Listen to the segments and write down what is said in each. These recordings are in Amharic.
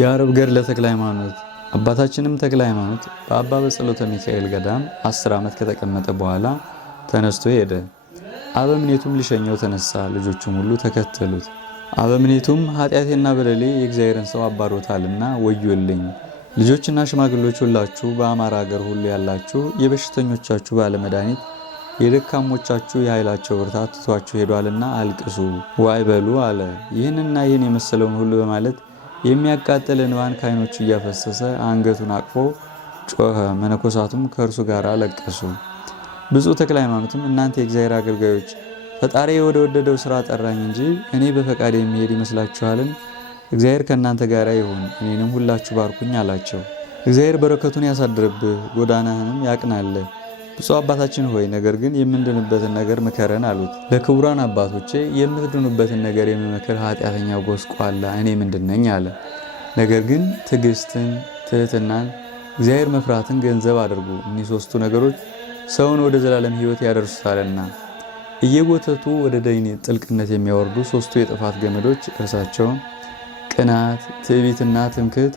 የአረብ ገድለ ተክለ ሃይማኖት። አባታችንም ተክለ ሃይማኖት በአባ በጸሎተ ሚካኤል ገዳም 10 ዓመት ከተቀመጠ በኋላ ተነስቶ ሄደ። አበምኔቱም ሊሸኘው ተነሳ፣ ልጆቹም ሁሉ ተከተሉት። አበምኔቱም ኃጢአቴና በደሌ የእግዚአብሔርን ሰው አባሮታልና ወዮልኝ፣ ልጆችና ሽማግሎች ሁላችሁ በአማራ ሀገር ሁሉ ያላችሁ የበሽተኞቻችሁ ባለመድኃኒት የደካሞቻችሁ የኃይላቸው ብርታት ትቷችሁ ሄዷልና አልቅሱ ዋይ በሉ አለ። ይህንና ይህን የመሰለውን ሁሉ በማለት የሚያቃጥል እንባን ከዓይኖቹ እያፈሰሰ አንገቱን አቅፎ ጮኸ። መነኮሳቱም ከእርሱ ጋር አለቀሱ። ብፁዕ ተክለ ሃይማኖትም እናንተ የእግዚአብሔር አገልጋዮች ፈጣሪ ወደ ወደደው ሥራ ጠራኝ እንጂ እኔ በፈቃድ የሚሄድ ይመስላችኋልን? እግዚአብሔር ከእናንተ ጋር ይሁን፣ እኔንም ሁላችሁ ባርኩኝ አላቸው። እግዚአብሔር በረከቱን ያሳድርብህ፣ ጎዳናህንም ያቅናልህ። ብፁዕ አባታችን ሆይ ነገር ግን የምንድንበትን ነገር ምከረን አሉት። ለክቡራን አባቶቼ የምትድኑበትን ነገር የምመክር ኃጢአተኛው ጎስቋላ እኔ ምንድነኝ አለ። ነገር ግን ትዕግስትን፣ ትህትናን፣ እግዚአብሔር መፍራትን ገንዘብ አድርጉ። እኒህ 3ቱ ነገሮች ሰውን ወደ ዘላለም ሕይወት ያደርሱታልና። እየጎተቱ ወደ ደይን ጥልቅነት የሚያወርዱ 3ቱ የጥፋት ገመዶች እርሳቸውን ቅናት፣ ትዕቢትና ትምክህት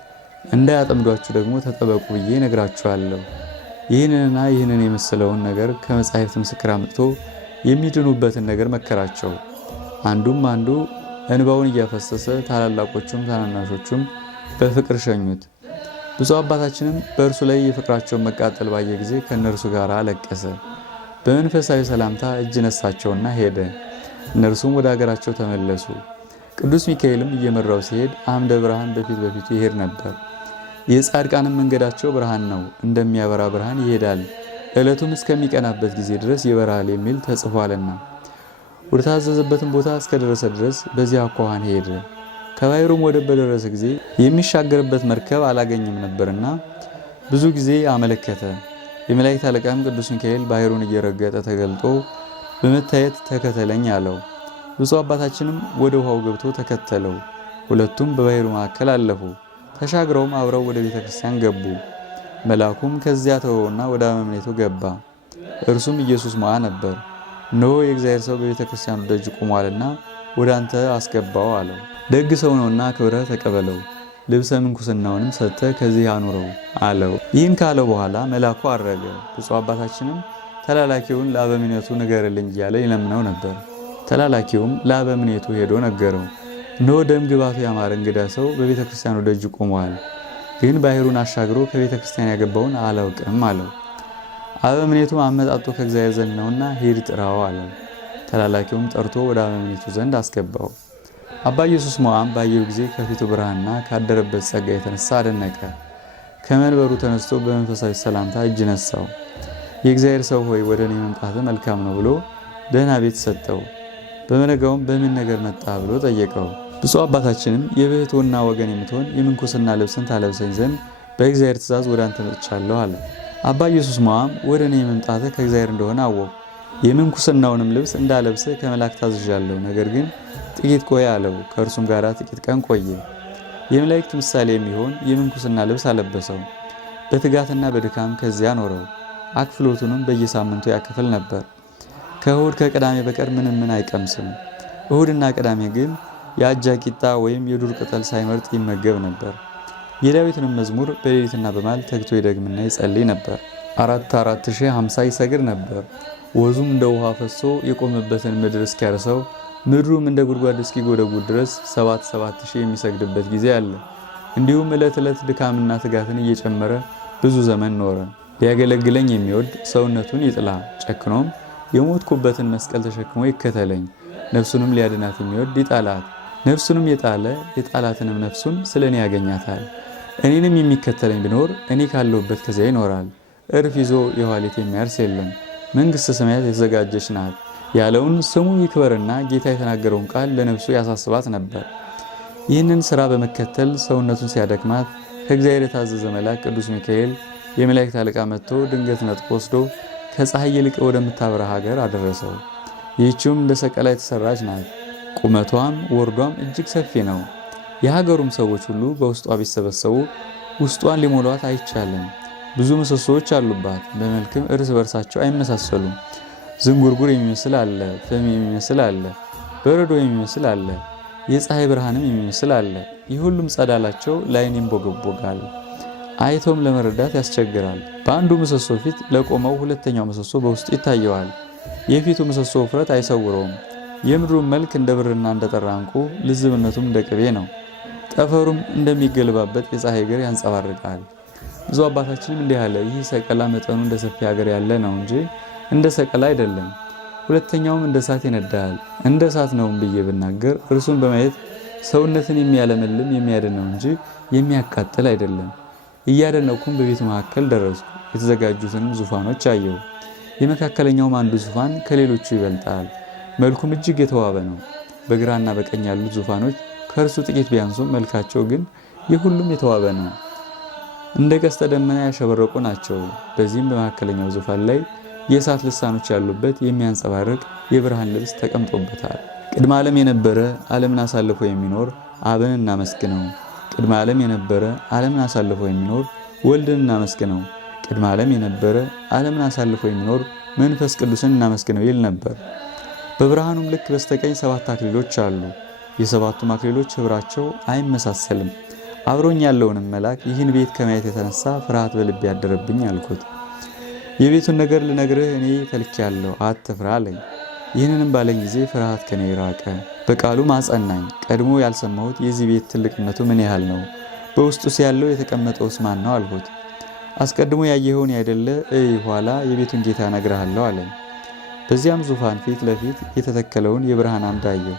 እንዳያጠምዷችሁ ደግሞ ተጠበቁ ብዬ ነግራችኋለሁ። ይህንንና ይህንን የመሰለውን ነገር ከመጻሕፍት ምስክር አምጥቶ የሚድኑበትን ነገር መከራቸው። አንዱም አንዱ እንባውን እያፈሰሰ ታላላቆቹም ታናናሾቹም በፍቅር ሸኙት። ብፁዕ አባታችንም በእርሱ ላይ የፍቅራቸውን መቃጠል ባየ ጊዜ ከእነርሱ ጋር አለቀሰ። በመንፈሳዊ ሰላምታ እጅ ነሳቸውና ሄደ። እነርሱም ወደ አገራቸው ተመለሱ። ቅዱስ ሚካኤልም እየመራው ሲሄድ አምደ ብርሃን በፊት በፊቱ ይሄድ ነበር። የጻድቃንም መንገዳቸው ብርሃን ነው፣ እንደሚያበራ ብርሃን ይሄዳል፣ ዕለቱም እስከሚቀናበት ጊዜ ድረስ ይበራል የሚል ተጽፏልና። ወደ ታዘዘበትን ቦታ እስከደረሰ ድረስ በዚያ አኳኋን ሄደ። ከባሕሩም ወደብ በደረሰ ጊዜ የሚሻገርበት መርከብ አላገኘም ነበርና ብዙ ጊዜ አመለከተ። የመላእክት አለቃም ቅዱስ ሚካኤል ባሕሩን እየረገጠ ተገልጦ በመታየት ተከተለኝ አለው። ብፁዕ አባታችንም ወደ ውሃው ገብቶ ተከተለው። ሁለቱም በባሕሩ መካከል አለፉ። ተሻግረውም አብረው ወደ ቤተ ክርስቲያን ገቡ። መልአኩም ከዚያ ተወውና ወደ አበምኔቱ ገባ። እርሱም ኢየሱስ ሞዐ ነበር። እነሆ የእግዚአብሔር ሰው በቤተ ክርስቲያኑ ደጅ ቆሟልና ወደ አንተ አስገባው አለው። ደግ ሰው ነውና አክብረህ ተቀበለው፣ ልብሰ ምንኩስናውንም ሰጥተህ ከዚህ አኑረው አለው። ይህን ካለው በኋላ መልአኩ አረገ። ብፁዕ አባታችንም ተላላኪውን ለአበምኔቱ ንገርልኝ እያለ ይለምነው ነበር። ተላላኪውም ለአበምኔቱ ሄዶ ነገረው። እነሆ ደም ግባቱ ያማረ እንግዳ ሰው በቤተ ክርስቲያኑ ደጅ ቆሟል፣ ግን ባሕሩን አሻግሮ ከቤተ ክርስቲያን ያገባውን አላውቅም አለው። አበምኔቱም አመጣጡ ከእግዚአብሔር ዘንድ ነውና ሂድ ጥራው አለው። ተላላኪውም ጠርቶ ወደ አበምኔቱ ዘንድ አስገባው። አባ ኢየሱስ ሞዐም ባየው ጊዜ ከፊቱ ብርሃንና ካደረበት ጸጋ የተነሳ አደነቀ። ከመንበሩ ተነስቶ በመንፈሳዊ ሰላምታ እጅ ነሳው። የእግዚአብሔር ሰው ሆይ ወደ እኔ መምጣት መልካም ነው ብሎ ደህና ቤት ሰጠው። በመነጋውም በምን ነገር መጣ ብሎ ጠየቀው። ብፁዕ አባታችንም የብሕትውና ወገን የምትሆን የምንኩስና ልብስን ታለብሰኝ ዘንድ በእግዚአብሔር ትእዛዝ ወደ አንተ መጥቻለሁ አለ። አባ ኢየሱስ ሞዐም ወደ እኔ መምጣትህ ከእግዚአብሔር እንደሆነ አወቅሁ። የምንኩስናውንም ልብስ እንዳለብስህ ከመላእክት ታዝዣለሁ። ነገር ግን ጥቂት ቆይ አለው። ከእርሱም ጋር ጥቂት ቀን ቆየ። የመላእክት ምሳሌ የሚሆን የምንኩስና ልብስ አለበሰው። በትጋትና በድካም ከዚያ ኖረው። አክፍሎቱንም በየሳምንቱ ያክፍል ነበር። ከእሁድ ከቅዳሜ በቀር ምን አይቀምስም። እሁድና ቅዳሜ ግን የአጃ ቂጣ ወይም የዱር ቅጠል ሳይመርጥ ይመገብ ነበር። የዳዊትንም መዝሙር በሌሊትና በማል ተግቶ ይደግምና ይጸልይ ነበር። 4050 ይሰግድ ነበር። ወዙም እንደ ውሃ ፈሶ የቆመበትን ምድር እስኪያርሰው ምድሩም እንደ ጉድጓድ እስኪጎደጉድ ድረስ 7000 የሚሰግድበት ጊዜ አለ። እንዲሁም ዕለት ዕለት ድካምና ትጋትን እየጨመረ ብዙ ዘመን ኖረ። ሊያገለግለኝ የሚወድ ሰውነቱን ይጥላ፣ ጨክኖም የሞትኩበትን መስቀል ተሸክሞ ይከተለኝ። ነፍሱንም ሊያድናት የሚወድ ይጣላት፣ ነፍሱንም የጣለ የጣላትንም ነፍሱን ስለ እኔ ያገኛታል። እኔንም የሚከተለኝ ቢኖር እኔ ካለሁበት ከዚያ ይኖራል። እርፍ ይዞ የኋሊት የሚያርስ የለም፣ መንግሥተ ሰማያት የተዘጋጀች ናት ያለውን ስሙ ይክበርና ጌታ የተናገረውን ቃል ለነፍሱ ያሳስባት ነበር። ይህንን ሥራ በመከተል ሰውነቱን ሲያደክማት ከእግዚአብሔር የታዘዘ መልአክ ቅዱስ ሚካኤል የመላእክት አለቃ መጥቶ ድንገት ነጥቆ ወስዶ ከፀሐይ ይልቅ ወደምታበራ ሀገር አደረሰው። ይህችውም እንደ ሰቀላ የተሰራች ናት። ቁመቷም ወርዷም እጅግ ሰፊ ነው። የሀገሩም ሰዎች ሁሉ በውስጧ ቢሰበሰቡ ውስጧን ሊሞሏት አይቻልም። ብዙ ምሰሶዎች አሉባት። በመልክም እርስ በርሳቸው አይመሳሰሉም። ዝንጉርጉር የሚመስል አለ፣ ፍም የሚመስል አለ፣ በረዶ የሚመስል አለ። የፀሐይ ብርሃንም የሚመስል አለ። ይህ ሁሉም ጸዳላቸው ለዓይን ይንቦገቦጋል፣ አይቶም ለመረዳት ያስቸግራል። በአንዱ ምሰሶ ፊት ለቆመው ሁለተኛው ምሰሶ በውስጡ ይታየዋል። የፊቱ ምሰሶ ውፍረት አይሰውረውም። የምድሩን መልክ እንደ ብርና እንደ ጠራ ዕንቁ፣ ልዝብነቱም እንደ ቅቤ ነው። ጠፈሩም እንደሚገለባበት የፀሐይ እግር ያንጸባርቃል። ብዙ አባታችንም እንዲህ አለ። ይህ ሰቀላ መጠኑ እንደ ሰፊ ሀገር ያለ ነው እንጂ እንደ ሰቀላ አይደለም። ሁለተኛውም እንደ እሳት ይነዳል። እንደ እሳት ነውም ብዬ ብናገር እርሱን በማየት ሰውነትን የሚያለመልም የሚያድን ነው እንጂ የሚያቃጥል አይደለም። እያደነኩም በቤቱ መካከል ደረስኩ። የተዘጋጁትንም ዙፋኖች አየሁ። የመካከለኛውም አንዱ ዙፋን ከሌሎቹ ይበልጣል፣ መልኩም እጅግ የተዋበ ነው። በግራና በቀኝ ያሉት ዙፋኖች ከእርሱ ጥቂት ቢያንሱም መልካቸው ግን የሁሉም የተዋበ ነው። እንደ ቀስተ ደመና ያሸበረቁ ናቸው። በዚህም በመካከለኛው ዙፋን ላይ የእሳት ልሳኖች ያሉበት የሚያንጸባርቅ የብርሃን ልብስ ተቀምጦበታል። ቅድመ ዓለም የነበረ ዓለምን አሳልፎ የሚኖር አብን እናመስግነው። ቅድመ ዓለም የነበረ ዓለምን አሳልፎ የሚኖር ወልድን እናመስግነው። ቅድመ ዓለም የነበረ ዓለምን አሳልፎ የሚኖር መንፈስ ቅዱስን እናመስግነው ይል ነበር። በብርሃኑም ልክ በስተቀኝ 7 አክሊሎች አሉ። የሰባቱም አክሊሎች ኅብራቸው አይመሳሰልም። አብሮኝ ያለውንም መልአክ ይህን ቤት ከማየት የተነሳ ፍርሃት በልቤ ያደረብኝ አልኩት። የቤቱን ነገር ልነግርህ እኔ ተልኬያለሁ፣ አትፍራ አለኝ። ይህንንም ባለኝ ጊዜ ፍርሃት ከኔ ራቀ፣ በቃሉም አጸናኝ። ቀድሞ ያልሰማሁት የዚህ ቤት ትልቅነቱ ምን ያህል ነው? በውስጡስ ያለው የተቀመጠውስ ማን ነው አልሁት። አስቀድሞ ያየኸውን ያይደለ ኋላ የቤቱን ጌታ እነግርሃለሁ አለኝ። በዚያም ዙፋን ፊት ለፊት የተተከለውን የብርሃን አምድ አየሁ።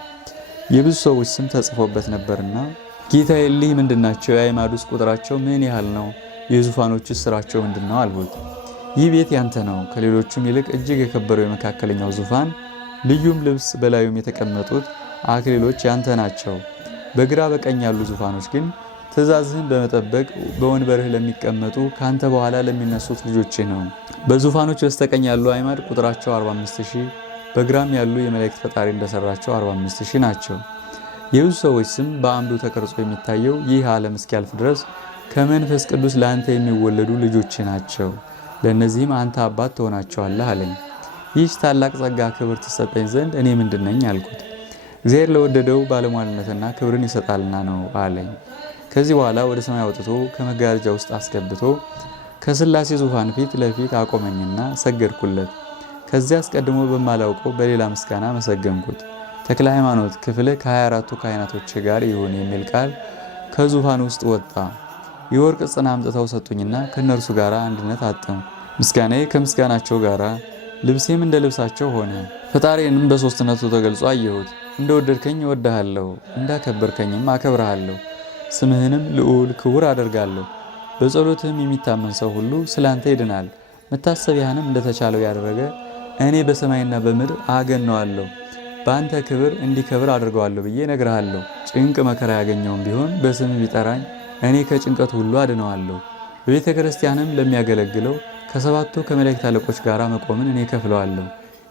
የብዙ ሰዎች ስም ተጽፎበት ነበርና ጌታዬ እሊህ ምንድናቸው? የአዕማዱስ ቁጥራቸው ምን ያህል ነው? የዙፋኖቹስ ስራቸው ምንድን ነው አልሁት። ይህ ቤት ያንተ ነው። ከሌሎቹም ይልቅ እጅግ የከበረው የመካከለኛው ዙፋን ልዩም ልብስ በላዩም የተቀመጡት አክሊሎች ያንተ ናቸው። በግራ በቀኝ ያሉ ዙፋኖች ግን ትእዛዝህን በመጠበቅ በወንበርህ ለሚቀመጡ ካንተ በኋላ ለሚነሱት ልጆችህ ነው። በዙፋኖች በስተቀኝ ያሉ አዕማድ ቁጥራቸው 45,000 በግራም ያሉ የመላእክት ፈጣሪ እንደሰራቸው 45,000 ናቸው። የብዙ ሰዎች ስም በአምዱ ተቀርጾ የሚታየው ይህ ዓለም እስኪያልፍ ድረስ ከመንፈስ ቅዱስ ለአንተ የሚወለዱ ልጆች ናቸው። ለእነዚህም አንተ አባት ትሆናቸዋለህ አለኝ። ይህች ታላቅ ጸጋ ክብር ትሰጠኝ ዘንድ እኔ ምንድነኝ አልኩት። እግዚአብሔር ለወደደው ባለሟልነትና ክብርን ይሰጣልና ነው አለኝ። ከዚህ በኋላ ወደ ሰማይ አውጥቶ ከመጋረጃ ውስጥ አስገብቶ ከሥላሴ ዙፋን ፊት ለፊት አቆመኝና ሰገድኩለት። ከዚያ አስቀድሞ በማላውቀው በሌላ ምስጋና መሰገንኩት። ተክለ ሃይማኖት ክፍልህ ከ24ቱ ካህናቶች ጋር ይሁን የሚል ቃል ከዙፋን ውስጥ ወጣ። የወርቅ ጽና አምጥተው ሰጡኝና ከእነርሱ ጋር አንድነት አጠምኩ። ምስጋናዬ ከምስጋናቸው ጋር፣ ልብሴም እንደ ልብሳቸው ሆነ። ፈጣሪንም በሦስትነቱ ተገልጾ አየሁት። እንደወደድከኝ እወድሃለሁ፣ እንዳከበርከኝም አከብረሃለሁ። ስምህንም ልዑል ክቡር አደርጋለሁ። በጸሎትህም የሚታመን ሰው ሁሉ ስላንተ ይድናል። መታሰቢያህንም እንደተቻለው ያደረገ እኔ በሰማይና በምድር አገነዋለሁ፣ በአንተ ክብር እንዲከብር አድርገዋለሁ ብዬ እነግርሃለሁ። ጭንቅ መከራ ያገኘውም ቢሆን በስምህ ቢጠራኝ እኔ ከጭንቀቱ ሁሉ አድነዋለሁ። በቤተ ክርስቲያንም ለሚያገለግለው ከሰባቱ ከመላእክት አለቆች ጋር መቆምን እኔ ከፍለዋለሁ።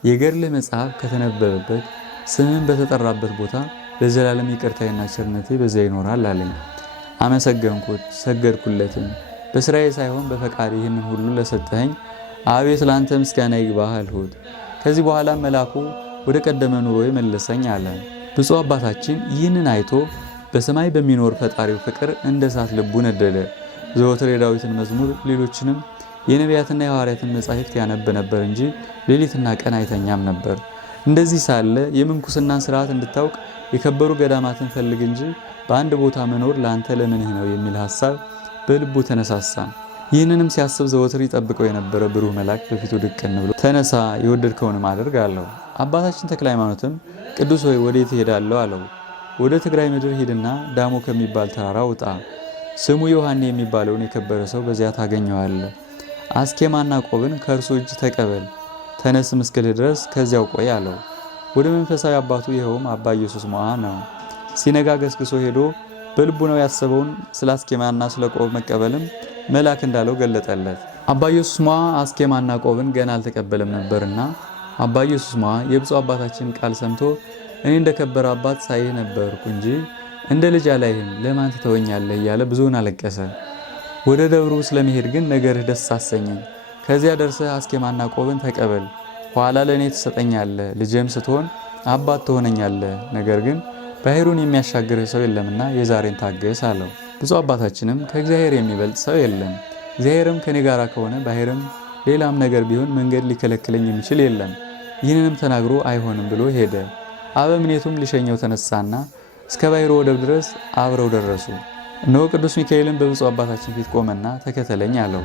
የገድልህ መጽሐፍ ከተነበበበት ስምህን በተጠራበት ቦታ ለዘላለም ይቅርታዬና ቸርነቴ በዚያ ይኖራል አለኝ። አመሰገንኩት፣ ሰገድኩለትም። በስራዬ ሳይሆን በፈቃድ ይህንን ሁሉ ለሰጠኸኝ አቤት ለአንተ ምስጋና ይግባህ አልሁት። ከዚህ በኋላ መልአኩ ወደ ቀደመ ኑሮ መለሰኝ አለ። ብፁዕ አባታችን ይህንን አይቶ በሰማይ በሚኖር ፈጣሪው ፍቅር እንደ እሳት ልቡ ነደደ። ዘወትር የዳዊትን መዝሙር ሌሎችንም የነቢያትና የሐዋርያትን መጻሕፍት ያነብ ነበር እንጂ ሌሊትና ቀን አይተኛም ነበር። እንደዚህ ሳለ የምንኩስናን ስርዓት እንድታውቅ የከበሩ ገዳማትን ፈልግ እንጂ በአንድ ቦታ መኖር ለአንተ ለምንህ ነው የሚል ሐሳብ በልቡ ተነሳሳ። ይህንንም ሲያስብ ዘወትር ይጠብቀው የነበረ ብሩህ መልአክ በፊቱ ድቅን ብሎ ተነሳ፣ የወደድከውንም አድርግ አለው። አባታችን ተክለ ሃይማኖትም ቅዱስ ሆይ ወዴት እሄዳለሁ አለው። ወደ ትግራይ ምድር ሂድና ዳሞ ከሚባል ተራራ ውጣ። ስሙ ዮሐኔ የሚባለውን የከበረ ሰው በዚያ ታገኘዋለህ። አስኬማና ቆብን ከእርሱ እጅ ተቀበል፣ ተነስም እስክልህ ድረስ ከዚያው ቆይ አለው። ወደ መንፈሳዊ አባቱ ይኸውም አባ ኢየሱስ ሞዐ ነው። ሲነጋ ገስግሶ ሄዶ በልቡ ነው ያሰበውን ስለ አስኬማና ስለ ቆብ መቀበልም መልአክ እንዳለው ገለጠለት። አባ ኢየሱስ ሞዐ አስኬማና ቆብን ገና አልተቀበለም ነበርና አባ ኢየሱስ ሞዐ የብፁዕ አባታችን ቃል ሰምቶ እኔ እንደከበረ አባት ሳይህ ነበርኩ እንጂ እንደ ልጅ አላይህም፣ ለማን ትተወኛለህ እያለ ብዙውን አለቀሰ። ወደ ደብሩ ስለመሄድ ግን ነገርህ ደስ አሰኘኝ። ከዚያ ደርሰህ አስኬማና ቆብን ተቀበል፣ ኋላ ለእኔ ትሰጠኛለህ፣ ልጅም ስትሆን አባት ትሆነኛለህ። ነገር ግን ባህሩን የሚያሻግርህ ሰው የለምና የዛሬን ታገስ አለው። ብፁዕ አባታችንም ከእግዚአብሔር የሚበልጥ ሰው የለም፣ እግዚአብሔርም ከኔ ጋር ከሆነ ባህርም ሌላም ነገር ቢሆን መንገድ ሊከለክለኝ የሚችል የለም። ይህንንም ተናግሮ አይሆንም ብሎ ሄደ። አበምኔቱም ሊሸኘው ተነሳና እስከ ባህሩ ወደብ ድረስ አብረው ደረሱ። እነሆ ቅዱስ ሚካኤልን በብፁዕ አባታችን ፊት ቆመና ተከተለኝ አለው።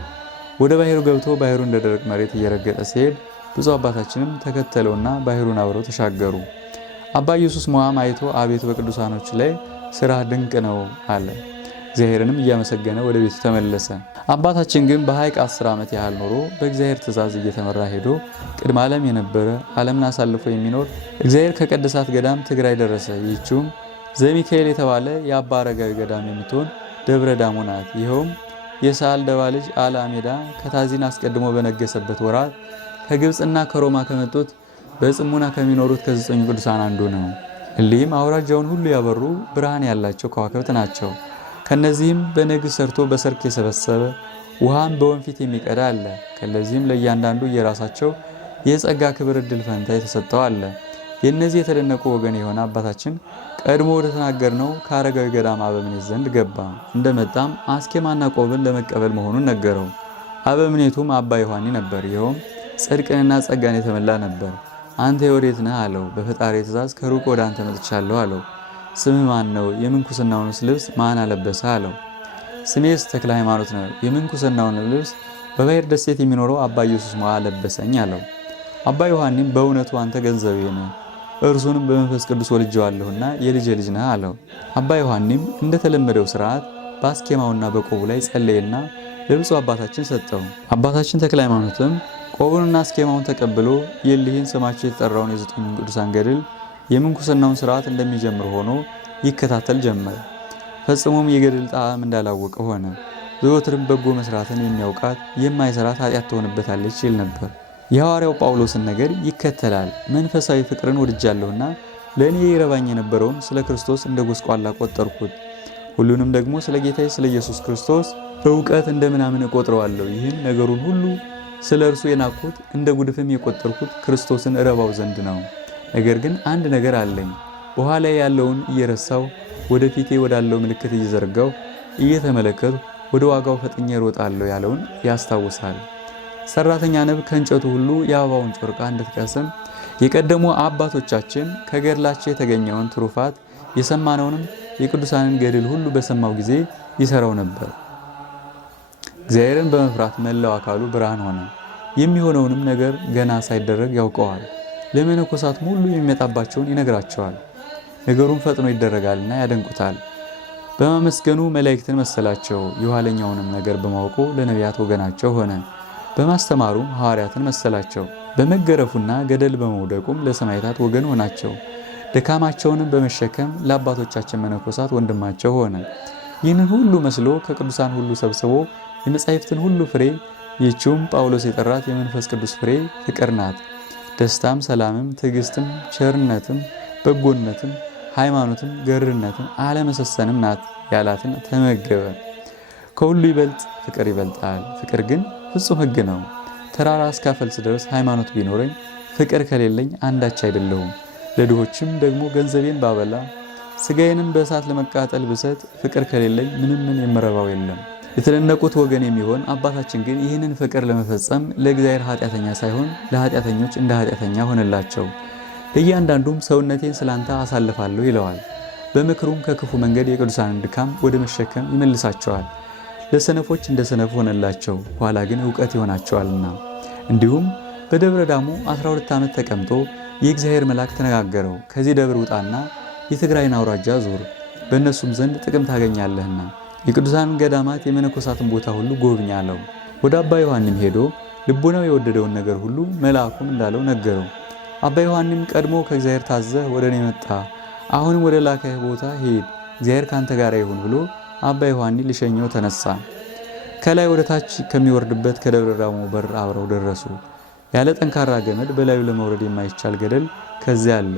ወደ ባህሩ ገብቶ ባህሩ እንደ ደረቅ መሬት እየረገጠ ሲሄድ ብፁዕ አባታችንም ተከተለውና ባህሩን አብረው ተሻገሩ። አባ ኢየሱስ ሞዓም አይቶ አቤቱ በቅዱሳኖች ላይ ስራ ድንቅ ነው አለ። እግዚአብሔርንም እያመሰገነ ወደ ቤቱ ተመለሰ። አባታችን ግን በሐይቅ 10 ዓመት ያህል ኖሮ በእግዚአብሔር ትእዛዝ እየተመራ ሄዶ ቅድመ ዓለም የነበረ ዓለምን አሳልፎ የሚኖር እግዚአብሔር ከቀደሳት ገዳም ትግራይ ደረሰ። ይህችውም ዘሚካኤል የተባለ የአባ አረጋዊ ገዳም የምትሆን ደብረ ዳሞ ናት። ይኸውም የሰዓል ደባ ልጅ አልአሜዳ ከታዚን አስቀድሞ በነገሰበት ወራት ከግብፅና ከሮማ ከመጡት በጽሙና ከሚኖሩት ከ9 ቅዱሳን አንዱ ነው። እሊህም አውራጃውን ሁሉ ያበሩ ብርሃን ያላቸው ከዋክብት ናቸው። ከነዚህም በንግሥት ሰርቶ በሰርክ የሰበሰበ ውሃም በወንፊት የሚቀዳ አለ። ከነዚህም ለእያንዳንዱ የራሳቸው የጸጋ ክብር ዕድል ፈንታ የተሰጠው አለ። የእነዚህ የተደነቁ ወገን የሆነ አባታችን ቀድሞ ወደ ተናገርነው ከአረጋዊ ገዳም አበምኔት ዘንድ ገባ። እንደመጣም አስኬማና ቆብን ለመቀበል መሆኑን ነገረው። አበምኔቱም አባ ዮሐኒ ነበር። ይኸውም ጽድቅንና ጸጋን የተመላ ነበር። አንተ የወዴት ነህ አለው። በፈጣሪ ትእዛዝ ከሩቅ ወደ አንተ መጥቻለሁ አለው። ስምህ ማን ነው? የምንኩስናውንስ ልብስ ማን አለበሰ አለው። ስሜስ ተክለ ሃይማኖት ነው። የምንኩስናውን ልብስ በባሕር ደሴት የሚኖረው አባ ኢየሱስ ሞዓ አለበሰኝ አለው። አባ ዮሐኒም በእውነቱ አንተ ገንዘቤ ነህ፣ እርሱንም በመንፈስ ቅዱስ ወልጄዋለሁና የልጄ ልጅ ነህ አለው። አባ ዮሐኒም እንደተለመደው ስርዓት በአስኬማውና በቆቡ ላይ ጸለየና ለብፁዕ አባታችን ሰጠው። አባታችን ተክለ ሃይማኖትም ቆቡንና አስኬማውን ተቀብሎ የእሊህን ስማቸው የተጠራውን የ9 ቅዱሳን ገድል የምንኩስናውን ስርዓት እንደሚጀምር ሆኖ ይከታተል ጀመር። ፈጽሞም የገድል ጣዕም እንዳላወቀ ሆነ። ዘወትርም በጎ መስራትን የሚያውቃት የማይሰራት ኃጢአት ትሆንበታለች ይል ነበር። የሐዋርያው ጳውሎስን ነገር ይከተላል። መንፈሳዊ ፍቅርን ወድጃለሁና ለእኔ ይረባኝ የነበረውን ስለ ክርስቶስ እንደ ጎስቋላ ቆጠርኩት። ሁሉንም ደግሞ ስለ ጌታዬ ስለ ኢየሱስ ክርስቶስ እውቀት እንደምናምን እቆጥረዋለሁ። ይህም ነገሩን ሁሉ ስለ እርሱ የናቅሁት እንደ ጉድፍም የቆጠርኩት ክርስቶስን እረባው ዘንድ ነው። ነገር ግን አንድ ነገር አለኝ፣ በኋላ ያለውን እየረሳው ወደፊቴ ወዳለው ምልክት እየዘረጋው እየተመለከቱ ወደ ዋጋው ፈጥኜ እሮጣለሁ ያለውን ያስታውሳል። ሰራተኛ ንብ ከእንጨቱ ሁሉ የአበባውን ጮርቃ እንድትቀስም የቀደሙ አባቶቻችን ከገድላቸው የተገኘውን ትሩፋት የሰማነውንም የቅዱሳንን ገድል ሁሉ በሰማው ጊዜ ይሰራው ነበር። እግዚአብሔርን በመፍራት መላው አካሉ ብርሃን ሆነ። የሚሆነውንም ነገር ገና ሳይደረግ ያውቀዋል። ለመነኮሳት ሁሉ የሚመጣባቸውን ይነግራቸዋል። ነገሩን ፈጥኖ ይደረጋልና ያደንቁታል። በማመስገኑ መላእክትን መሰላቸው። የኋለኛውንም ነገር በማወቁ ለነቢያት ወገናቸው ሆነ። በማስተማሩም ሐዋርያትን መሰላቸው። በመገረፉና ገደል በመውደቁም ለሰማዕታት ወገን ሆናቸው። ድካማቸውንም በመሸከም ለአባቶቻችን መነኮሳት ወንድማቸው ሆነ። ይህንን ሁሉ መስሎ ከቅዱሳን ሁሉ ሰብስቦ የመጻሕፍትን ሁሉ ፍሬ ይህችውም ጳውሎስ የጠራት የመንፈስ ቅዱስ ፍሬ ፍቅር ናት። ደስታም፣ ሰላምም፣ ትዕግስትም፣ ቸርነትም፣ በጎነትም፣ ሃይማኖትም፣ ገርነትም አለመሰሰንም ናት ያላትን ተመገበ። ከሁሉ ይበልጥ ፍቅር ይበልጣል። ፍቅር ግን ፍጹም ሕግ ነው። ተራራ እስካፈልስ ድረስ ሃይማኖት ቢኖረኝ ፍቅር ከሌለኝ አንዳች አይደለሁም። ለድሆችም ደግሞ ገንዘቤን ባበላ ስጋዬንም በእሳት ለመቃጠል ብሰጥ ፍቅር ከሌለኝ ምንም የምረባው የለም። የተደነቁት ወገን የሚሆን አባታችን ግን ይህንን ፍቅር ለመፈጸም ለእግዚአብሔር ኃጢአተኛ ሳይሆን ለኃጢአተኞች እንደ ኃጢአተኛ ሆነላቸው። ለእያንዳንዱም ሰውነቴን ስላንተ አሳልፋለሁ ይለዋል። በምክሩም ከክፉ መንገድ የቅዱሳንን ድካም ወደ መሸከም ይመልሳቸዋል። ለሰነፎች እንደ ሰነፍ ሆነላቸው፣ ኋላ ግን እውቀት ይሆናቸዋልና። እንዲሁም በደብረ ዳሞ 12 ዓመት ተቀምጦ የእግዚአብሔር መልአክ ተነጋገረው። ከዚህ ደብር ውጣና የትግራይን አውራጃ ዙር፣ በእነሱም ዘንድ ጥቅም ታገኛለህና የቅዱሳን ገዳማት የመነኮሳትን ቦታ ሁሉ ጎብኝ አለው። ወደ አባ ዮሐንም ሄዶ ልቡናው የወደደውን ነገር ሁሉ መልአኩም እንዳለው ነገረው። አባ ዮሐንም ቀድሞ ከእግዚአብሔር ታዘህ ወደ እኔ መጣ፣ አሁንም ወደ ላከህ ቦታ ሄድ፣ እግዚአብሔር ካንተ ጋር ይሁን ብሎ አባ ዮሐኒ ሊሸኘው ተነሳ። ከላይ ወደ ታች ከሚወርድበት ከደብረ ዳሞ በር አብረው ደረሱ። ያለ ጠንካራ ገመድ በላዩ ለመውረድ የማይቻል ገደል ከዚያ አለ።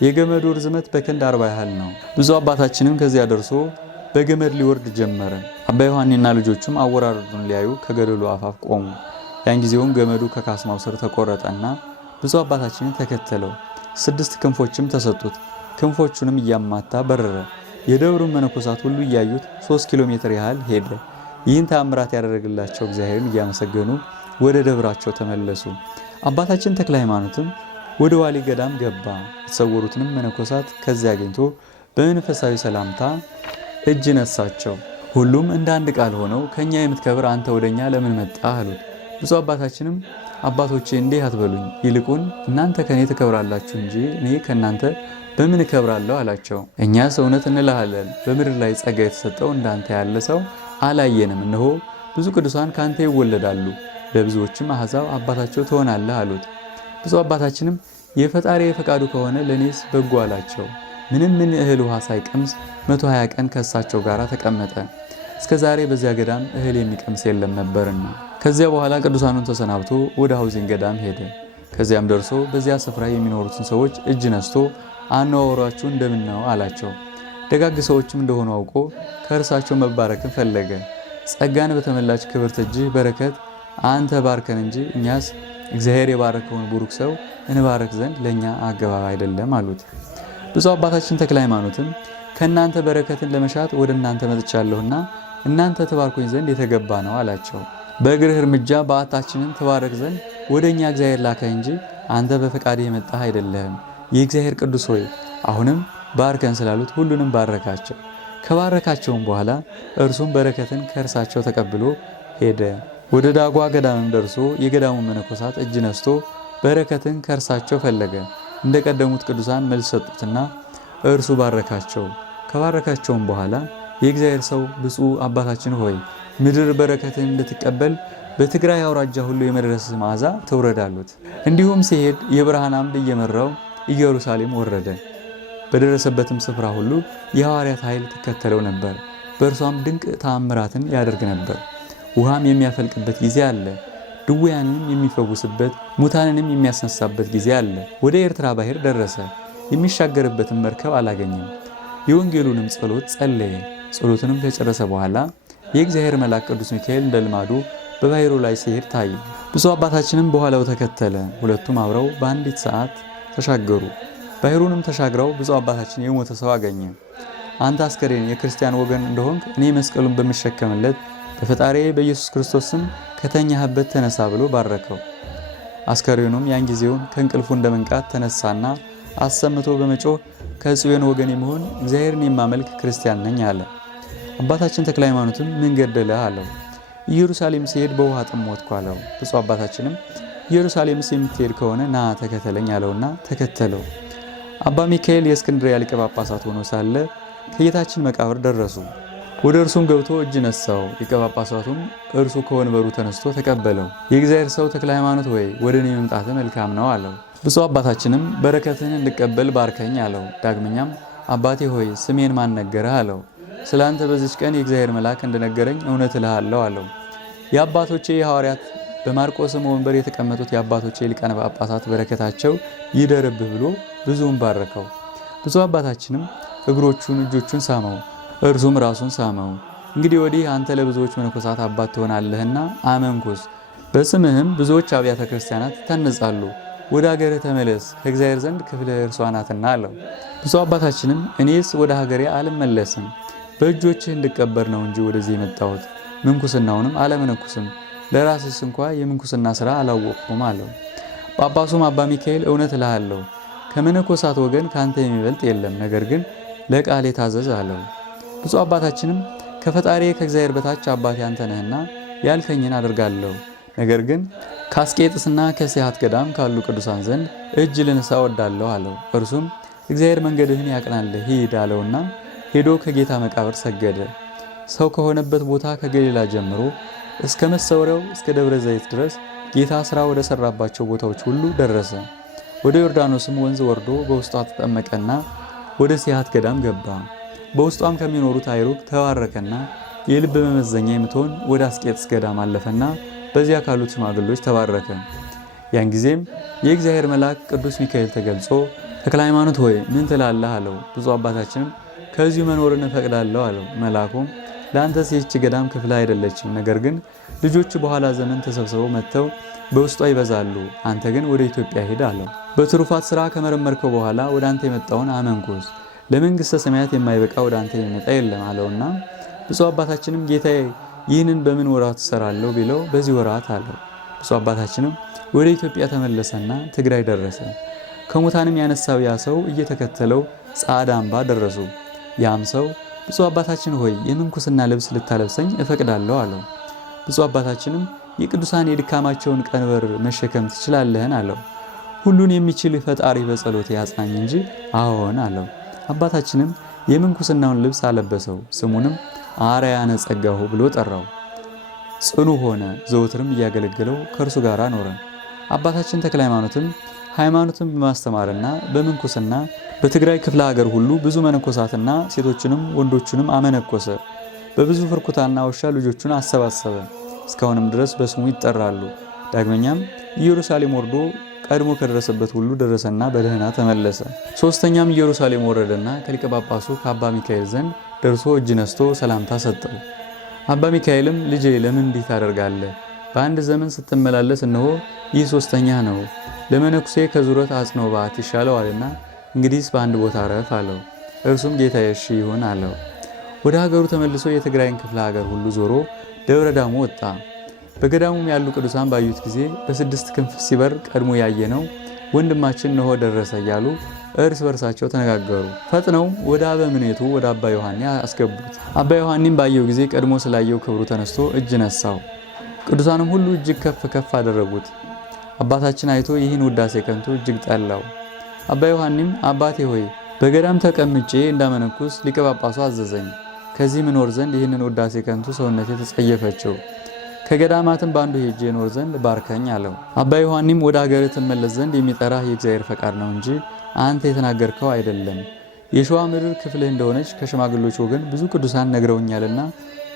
የገመዱ ርዝመት በክንድ 40 ያህል ነው። ብዙ አባታችንም ከዚያ ደርሶ በገመድ ሊወርድ ጀመረ። አባ ዮሐኒና ልጆቹም አወራረዱን ሊያዩ ከገደሉ አፋፍ ቆሙ። ያን ጊዜውም ገመዱ ከካስማው ስር ተቆረጠና ብዙ አባታችንን ተከተለው። 6 ክንፎችም ተሰጡት። ክንፎቹንም እያማታ በረረ። የደብሩን መነኮሳት ሁሉ እያዩት 3 ኪሎ ሜትር ያህል ሄደ። ይህን ተአምራት ያደረግላቸው እግዚአብሔርን እያመሰገኑ ወደ ደብራቸው ተመለሱ። አባታችን ተክለ ሃይማኖትም ወደ ዋሊ ገዳም ገባ። የተሰወሩትንም መነኮሳት ከዚያ አግኝቶ በመንፈሳዊ ሰላምታ እጅ ነሳቸው። ሁሉም እንደ አንድ ቃል ሆነው ከኛ የምትከብር አንተ ወደኛ ለምን መጣህ አሉት። ብፁዕ አባታችንም አባቶቼ እንዲህ አትበሉኝ፣ ይልቁን እናንተ ከኔ ትከብራላችሁ እንጂ እኔ ከእናንተ በምን እከብራለሁ አላቸው። እኛስ እውነት እንልሃለን በምድር ላይ ጸጋ የተሰጠው እንዳንተ ያለ ሰው አላየንም። እነሆ ብዙ ቅዱሳን ካንተ ይወለዳሉ፣ ለብዙዎችም አሕዛብ አባታቸው ትሆናለህ አሉት። ብፁዕ አባታችንም የፈጣሪ የፈቃዱ ከሆነ ለእኔስ በጎ አላቸው። ምን እህል ውሃ ሳይቀምስ 120 ቀን ከእሳቸው ጋር ተቀመጠ። እስከ ዛሬ በዚያ ገዳም እህል የሚቀምስ የለም ነበርና። ከዚያ በኋላ ቅዱሳኑን ተሰናብቶ ወደ ሐውዜን ገዳም ሄደ። ከዚያም ደርሶ በዚያ ስፍራ የሚኖሩትን ሰዎች እጅ ነስቶ አነዋወሯችሁ እንደምን ነው አላቸው። ደጋግ ሰዎችም እንደሆኑ አውቆ ከእርሳቸው መባረክን ፈለገ። ጸጋን በተመላች ክብርት እጅህ በረከት አንተ ባርከን እንጂ እኛስ እግዚአብሔር የባረከውን ቡሩክ ሰው እንባረክ ዘንድ ለእኛ አገባብ አይደለም አሉት። ብፁዕ አባታችን ተክለ ሃይማኖትም ከእናንተ በረከትን ለመሻት ወደ እናንተ መጥቻለሁና እናንተ ተባርኩኝ ዘንድ የተገባ ነው አላቸው። በእግርህ እርምጃ በዓታችንን ተባረክ ዘንድ ወደ እኛ እግዚአብሔር ላከህ እንጂ አንተ በፈቃድህ የመጣህ አይደለህም። የእግዚአብሔር ቅዱስ ሆይ አሁንም ባርከን ስላሉት ሁሉንም ባረካቸው። ከባረካቸውም በኋላ እርሱም በረከትን ከእርሳቸው ተቀብሎ ሄደ። ወደ ዳጓ ገዳምም ደርሶ የገዳሙን መነኮሳት እጅ ነስቶ በረከትን ከእርሳቸው ፈለገ። እንደ ቀደሙት ቅዱሳን መልስ ሰጡትና እርሱ ባረካቸው። ከባረካቸውም በኋላ የእግዚአብሔር ሰው ብፁዕ አባታችን ሆይ ምድር በረከትን እንድትቀበል በትግራይ አውራጃ ሁሉ የመድረስ መዓዛ ትውረድ አሉት። እንዲሁም ሲሄድ የብርሃን አምድ እየመራው ኢየሩሳሌም ወረደ። በደረሰበትም ስፍራ ሁሉ የሐዋርያት ኃይል ትከተለው ነበር። በእርሷም ድንቅ ተአምራትን ያደርግ ነበር። ውሃም የሚያፈልቅበት ጊዜ አለ። ድውያንንም የሚፈውስበት፣ ሙታንንም የሚያስነሳበት ጊዜ አለ። ወደ ኤርትራ ባህር ደረሰ። የሚሻገርበትን መርከብ አላገኘም። የወንጌሉንም ጸሎት ጸለየ። ጸሎትንም ከጨረሰ በኋላ የእግዚአብሔር መልአክ ቅዱስ ሚካኤል እንደ ልማዱ በባሕሩ ላይ ሲሄድ ታየ። ብፁዕ አባታችንም በኋላው ተከተለ። ሁለቱም አብረው በአንዲት ሰዓት ተሻገሩ። ባሕሩንም ተሻግረው ብፁዕ አባታችን የሞተ ሰው አገኘ። አንተ አስከሬን የክርስቲያን ወገን እንደሆንክ እኔ መስቀሉን በምሸከምለት በፈጣሪ በኢየሱስ ክርስቶስ ስም ከተኛህበት ተነሳ ብሎ ባረከው። አስከሬኑም ያን ጊዜውን ከእንቅልፉ እንደ መንቃት ተነሳና አሰምቶ በመጮህ ከጽዮን ወገን የመሆን እግዚአብሔርን የማመልክ ክርስቲያን ነኝ አለ። አባታችን ተክለ ሃይማኖትም ምን ገደለህ አለው። ኢየሩሳሌም ሲሄድ በውሃ ጥም ሞትኩ አለው። ብፁዕ አባታችንም ኢየሩሳሌምስ የምትሄድ ከሆነ ና ተከተለኝ አለውና ተከተለው። አባ ሚካኤል የእስክንድርያ ሊቀ ጳጳሳት ሆኖ ሳለ ከጌታችን መቃብር ደረሱ። ወደ እርሱም ገብቶ እጅ ነሳው። ሊቀ ጳጳሳቱም እርሱ ከወንበሩ ተነስቶ ተቀበለው። የእግዚአብሔር ሰው ተክለ ሃይማኖት ወይ ወደ እኔ መምጣት መልካም ነው አለው። ብፁዕ አባታችንም በረከትን እንድቀበል ባርከኝ አለው። ዳግመኛም አባቴ ሆይ ስሜን ማን ነገረህ አለው። ስለ አንተ በዚች ቀን የእግዚአብሔር መልአክ እንደነገረኝ እውነት እልሃለሁ አለው። የአባቶቼ የሐዋርያት በማርቆስም ወንበር የተቀመጡት የአባቶቼ ሊቃነ ጳጳሳት በረከታቸው ይደርብህ ብሎ ብዙውን ባረከው። ብፁዕ አባታችንም እግሮቹን እጆቹን ሳመው፣ እርሱም ራሱን ሳመው። እንግዲህ ወዲህ አንተ ለብዙዎች መነኮሳት አባት ትሆናለህና አመንኩስ፣ በስምህም ብዙዎች አብያተ ክርስቲያናት ይታነጻሉ። ወደ ሀገርህ ተመለስ፣ ከእግዚአብሔር ዘንድ ክፍልህ እርሷ ናትና አለው። ብፁዕ አባታችንም እኔስ ወደ ሀገሬ አልመለስም፣ በእጆችህ እንድቀበር ነው እንጂ ወደዚህ የመጣሁት፣ ምንኩስናውንም አለመነኩስም፣ ለራስስ እንኳ የምንኩስና ሥራ አላወቅኩም አለው። ጳጳሱም አባ ሚካኤል እውነት እልሃለሁ ከመነኮሳት ወገን ካንተ የሚበልጥ የለም፣ ነገር ግን ለቃሌ ታዘዝ አለው። ብፁዕ አባታችንም ከፈጣሪ ከእግዚአብሔር በታች አባቴ አንተ ነህና ያልከኝን አደርጋለሁ፣ ነገር ግን ከአስቄጥስና ከሲሃት ገዳም ካሉ ቅዱሳን ዘንድ እጅ ልነሳ እወዳለሁ አለው። እርሱም እግዚአብሔር መንገድህን ያቅናልህ ሂድ አለውና ሄዶ ከጌታ መቃብር ሰገደ። ሰው ከሆነበት ቦታ ከገሊላ ጀምሮ እስከ መሰወሪያው እስከ ደብረ ዘይት ድረስ ጌታ ሥራ ወደ ሠራባቸው ቦታዎች ሁሉ ደረሰ። ወደ ዮርዳኖስም ወንዝ ወርዶ በውስጧ ተጠመቀና ወደ ሲሃት ገዳም ገባ። በውስጧም ከሚኖሩት አይሩግ ተባረከና የልብ መመዘኛ የምትሆን ወደ አስቄጥስ ገዳም አለፈና በዚያ ካሉት ሽማግሎች ተባረከ። ያን ጊዜም የእግዚአብሔር መልአክ ቅዱስ ሚካኤል ተገልጾ ተክለ ሃይማኖት ሆይ ምን ትላለህ አለው። ብፁዕ አባታችንም ከዚሁ መኖርን እፈቅዳለሁ አለው። መልአኩም ለአንተስ ይህች ገዳም ክፍል አይደለችም፣ ነገር ግን ልጆች በኋላ ዘመን ተሰብስበው መጥተው በውስጧ ይበዛሉ። አንተ ግን ወደ ኢትዮጵያ ሄድ አለው። በትሩፋት ሥራ ከመረመርከው በኋላ ወደ አንተ የመጣውን አመንኩስ፣ ለመንግሥተ ሰማያት የማይበቃ ወደ አንተ የሚመጣ የለም አለውና ብፁዕ አባታችንም ጌታዬ ይህንን በምን ወራት እሰራለሁ ቢለው በዚህ ወራት አለው። ብፁዕ አባታችንም ወደ ኢትዮጵያ ተመለሰና ትግራይ ደረሰ። ከሙታንም ያነሳው ያ ሰው እየተከተለው ጻዕዳ አምባ ደረሱ። ያም ሰው ብፁዕ አባታችን ሆይ የምንኩስና ልብስ ልታለብሰኝ እፈቅዳለሁ አለው። ብፁዕ አባታችንም የቅዱሳን የድካማቸውን ቀንበር መሸከም ትችላለህን አለው። ሁሉን የሚችል ፈጣሪ በጸሎት ያጽናኝ እንጂ አዎን አለው። አባታችንም የምንኩስናውን ልብስ አለበሰው። ስሙንም አርያነ ጸጋሁ ብሎ ጠራው። ጽኑ ሆነ። ዘወትርም እያገለገለው ከእርሱ ጋር ኖረ። አባታችን ተክለ ሃይማኖትን በማስተማርና በምንኩስና በትግራይ ክፍለ ሀገር ሁሉ ብዙ መነኮሳትና ሴቶችንም ወንዶችንም አመነኮሰ። በብዙ ፍርኩታና ውሻ ልጆቹን አሰባሰበ። እስካሁንም ድረስ በስሙ ይጠራሉ። ዳግመኛም ኢየሩሳሌም ወርዶ ቀድሞ ከደረሰበት ሁሉ ደረሰና በደህና ተመለሰ። ሶስተኛም ኢየሩሳሌም ወረደና ከሊቀ ጳጳሱ ከአባ ሚካኤል ዘንድ ደርሶ እጅ ነስቶ ሰላምታ ሰጠው። አባ ሚካኤልም ልጄ ለምን እንዲህ ታደርጋለህ? በአንድ ዘመን ስትመላለስ እነሆ ይህ ሶስተኛ ነው። ለመነኩሴ ከዙረት አጽንዖ በዓት ይሻለዋልና እንግዲህስ በአንድ ቦታ ረፍ አለው። እርሱም ጌታዬ እሺ ይሁን አለው። ወደ ሀገሩ ተመልሶ የትግራይን ክፍለ ሀገር ሁሉ ዞሮ ደብረ ዳሞ ወጣ። በገዳሙም ያሉ ቅዱሳን ባዩት ጊዜ በስድስት ክንፍ ሲበር ቀድሞ ያየነው ወንድማችን እነሆ ደረሰ እያሉ እርስ በርሳቸው ተነጋገሩ። ፈጥነው ወደ አበምኔቱ ወደ አባ ዮሐኒ አስገቡት። አባ ዮሐኒም ባየው ጊዜ ቀድሞ ስላየው ክብሩ ተነስቶ እጅ ነሳው። ቅዱሳንም ሁሉ እጅግ ከፍ ከፍ አደረጉት። አባታችን አይቶ ይህን ውዳሴ ከንቱ እጅግ ጠላው። አባ ዮሐኒም አባቴ ሆይ በገዳም ተቀምጬ እንዳመነኩስ ሊቀ ጳጳሱ አዘዘኝ። ከዚህ ምኖር ዘንድ ይህንን ውዳሴ ከንቱ ሰውነቴ ተጸየፈችው። ከገዳማትም በአንዱ ሄጄ ኖር ዘንድ ባርከኝ አለው። አባ ዮሐኒም ወደ ሀገርህ ትመለስ ዘንድ የሚጠራህ የእግዚአብሔር ፈቃድ ነው እንጂ አንተ የተናገርከው አይደለም። የሸዋ ምድር ክፍልህ እንደሆነች ከሽማግሎች ወገን ብዙ ቅዱሳን ነግረውኛልና